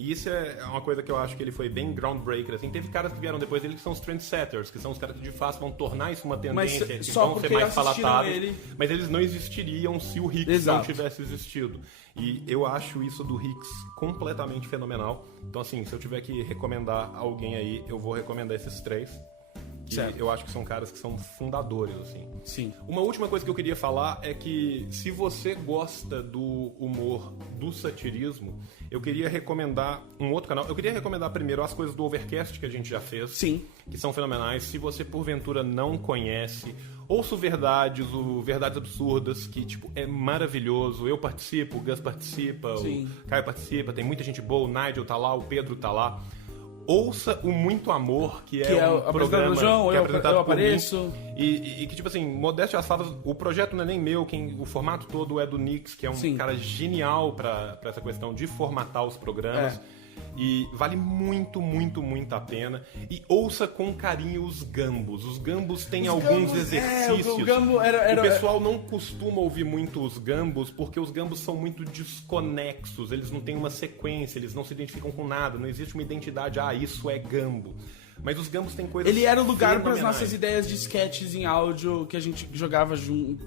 E isso é uma coisa que eu acho que ele foi bem groundbreaker, assim. Teve caras que vieram depois dele que são os trendsetters, que são os caras que de fato vão tornar isso uma tendência, que só vão ser mais palatáveis. ele... Mas eles não existiriam se o Hicks Exato. não tivesse existido. E eu acho isso do Hicks completamente fenomenal. Então, assim, se eu tiver que recomendar alguém aí, eu vou recomendar esses 3. Que eu acho que são caras que são fundadores, assim. Sim. Uma última coisa que eu queria falar é que se você gosta do humor, do satirismo, eu queria recomendar um outro canal. Eu queria recomendar primeiro as coisas do Overcast que a gente já fez. Sim. Que são fenomenais. Se você, porventura, não conhece, ouça o Verdades Absurdas, que, tipo, é maravilhoso. Eu participo, o Gus participa, Sim. o Caio participa, tem muita gente boa, o Nigel tá lá, o Pedro tá lá. Ouça o Muito Amor, que é um programa João, que é apresentado eu por apareço. mim. E que, tipo assim, modéstia às favas, o projeto não é nem meu, o formato todo é do Nix, que é um cara genial pra essa questão de formatar os programas. E vale muito, muito, muito a pena. E ouça com carinho os Gambos. Os Gambos têm alguns exercícios. O pessoal não costuma ouvir muito os Gambos porque os Gambos são muito desconexos. Eles não têm uma sequência, eles não se identificam com nada. Não existe uma identidade, isso é Gambo. Mas os Gambos têm coisas Ele era o lugar para as fenomenais. nossas ideias de sketches em áudio que a gente jogava junto,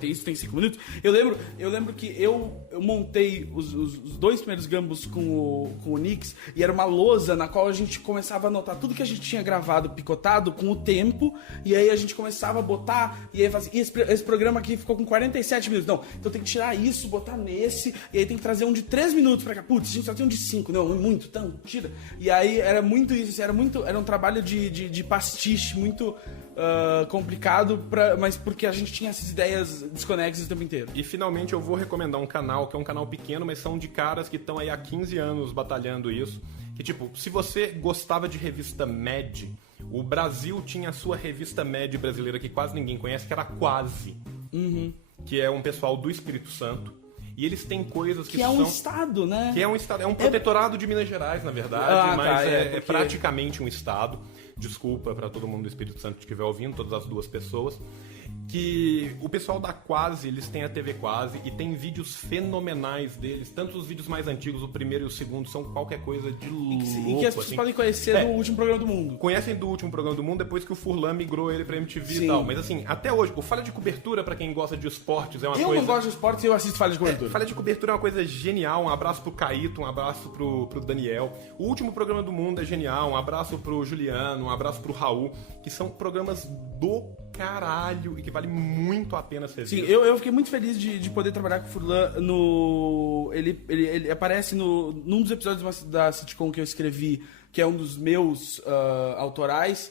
tem 5 minutos. Eu lembro que eu montei os 2 primeiros Gambos com o Nix e era uma lousa na qual a gente começava a anotar tudo que a gente tinha gravado, picotado com o tempo, e aí a gente começava a botar, e aí fazia, esse programa aqui ficou com 47 minutos. Não, então tem que tirar isso, botar nesse, e aí tem que trazer um de 3 minutos pra cá. Putz, a gente só tem um de 5, não, muito, então, tira. E aí era muito isso, era um trabalho de pastiche muito complicado, mas porque a gente tinha essas ideias desconexas o tempo inteiro. E finalmente eu vou recomendar um canal, que é um canal pequeno, mas são de caras que estão aí há 15 anos batalhando isso. Que tipo, se você gostava de revista Mad, o Brasil tinha a sua revista Mad brasileira que quase ninguém conhece, que era Quase. Que é um pessoal do Espírito Santo. E eles têm coisas que são... é um estado, né? Que é um estado, é um protetorado de Minas Gerais, na verdade, mas porque... é praticamente um estado. Desculpa para todo mundo do Espírito Santo que estiver ouvindo, todas as 2 pessoas. Que o pessoal da Quase, eles têm a TV Quase e tem vídeos fenomenais deles. Tanto os vídeos mais antigos, o primeiro e o segundo, são qualquer coisa de louco. E que as pessoas podem conhecer do último programa do mundo. Conhecem do último programa do mundo depois que o Furlan migrou ele pra MTV Sim. e tal. Mas assim, até hoje, o Falha de Cobertura, pra quem gosta de esportes, é uma coisa... Eu não gosto de esportes e eu assisto Falha de Cobertura. Falha de Cobertura é uma coisa genial. Um abraço pro Caíto, um abraço pro Daniel. O último programa do mundo é genial. Um abraço pro Juliano, um abraço pro Raul, que são programas do caralho e que vale muito a pena ser visto. Sim, eu fiquei muito feliz de poder trabalhar com o Furlan no... Ele aparece num dos episódios da sitcom que eu escrevi, que é um dos meus autorais.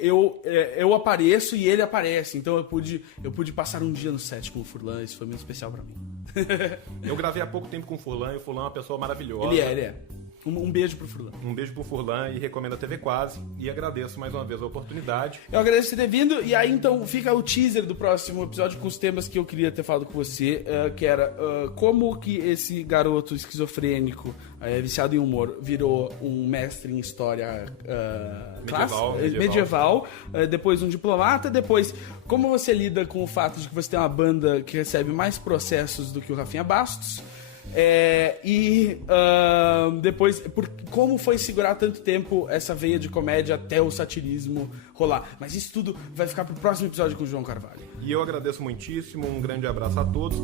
Eu apareço e ele aparece, então eu pude passar um dia no set com o Furlan, isso foi muito especial pra mim. Eu gravei há pouco tempo com o Furlan e o Furlan é uma pessoa maravilhosa. Ele é. Um beijo pro Furlan. Um beijo pro Furlan e recomendo a TV Quase. E agradeço mais uma vez a oportunidade. Eu agradeço você ter vindo. E aí, então, fica o teaser do próximo episódio com os temas que eu queria ter falado com você, que era como que esse garoto esquizofrênico, viciado em humor, virou um mestre em história medieval, depois um diplomata, depois como você lida com o fato de que você tem uma banda que recebe mais processos do que o Rafinha Bastos. Depois, como foi segurar tanto tempo essa veia de comédia até o satirismo rolar. Mas isso tudo vai ficar pro próximo episódio com o João Carvalho. E eu agradeço muitíssimo, um grande abraço a todos.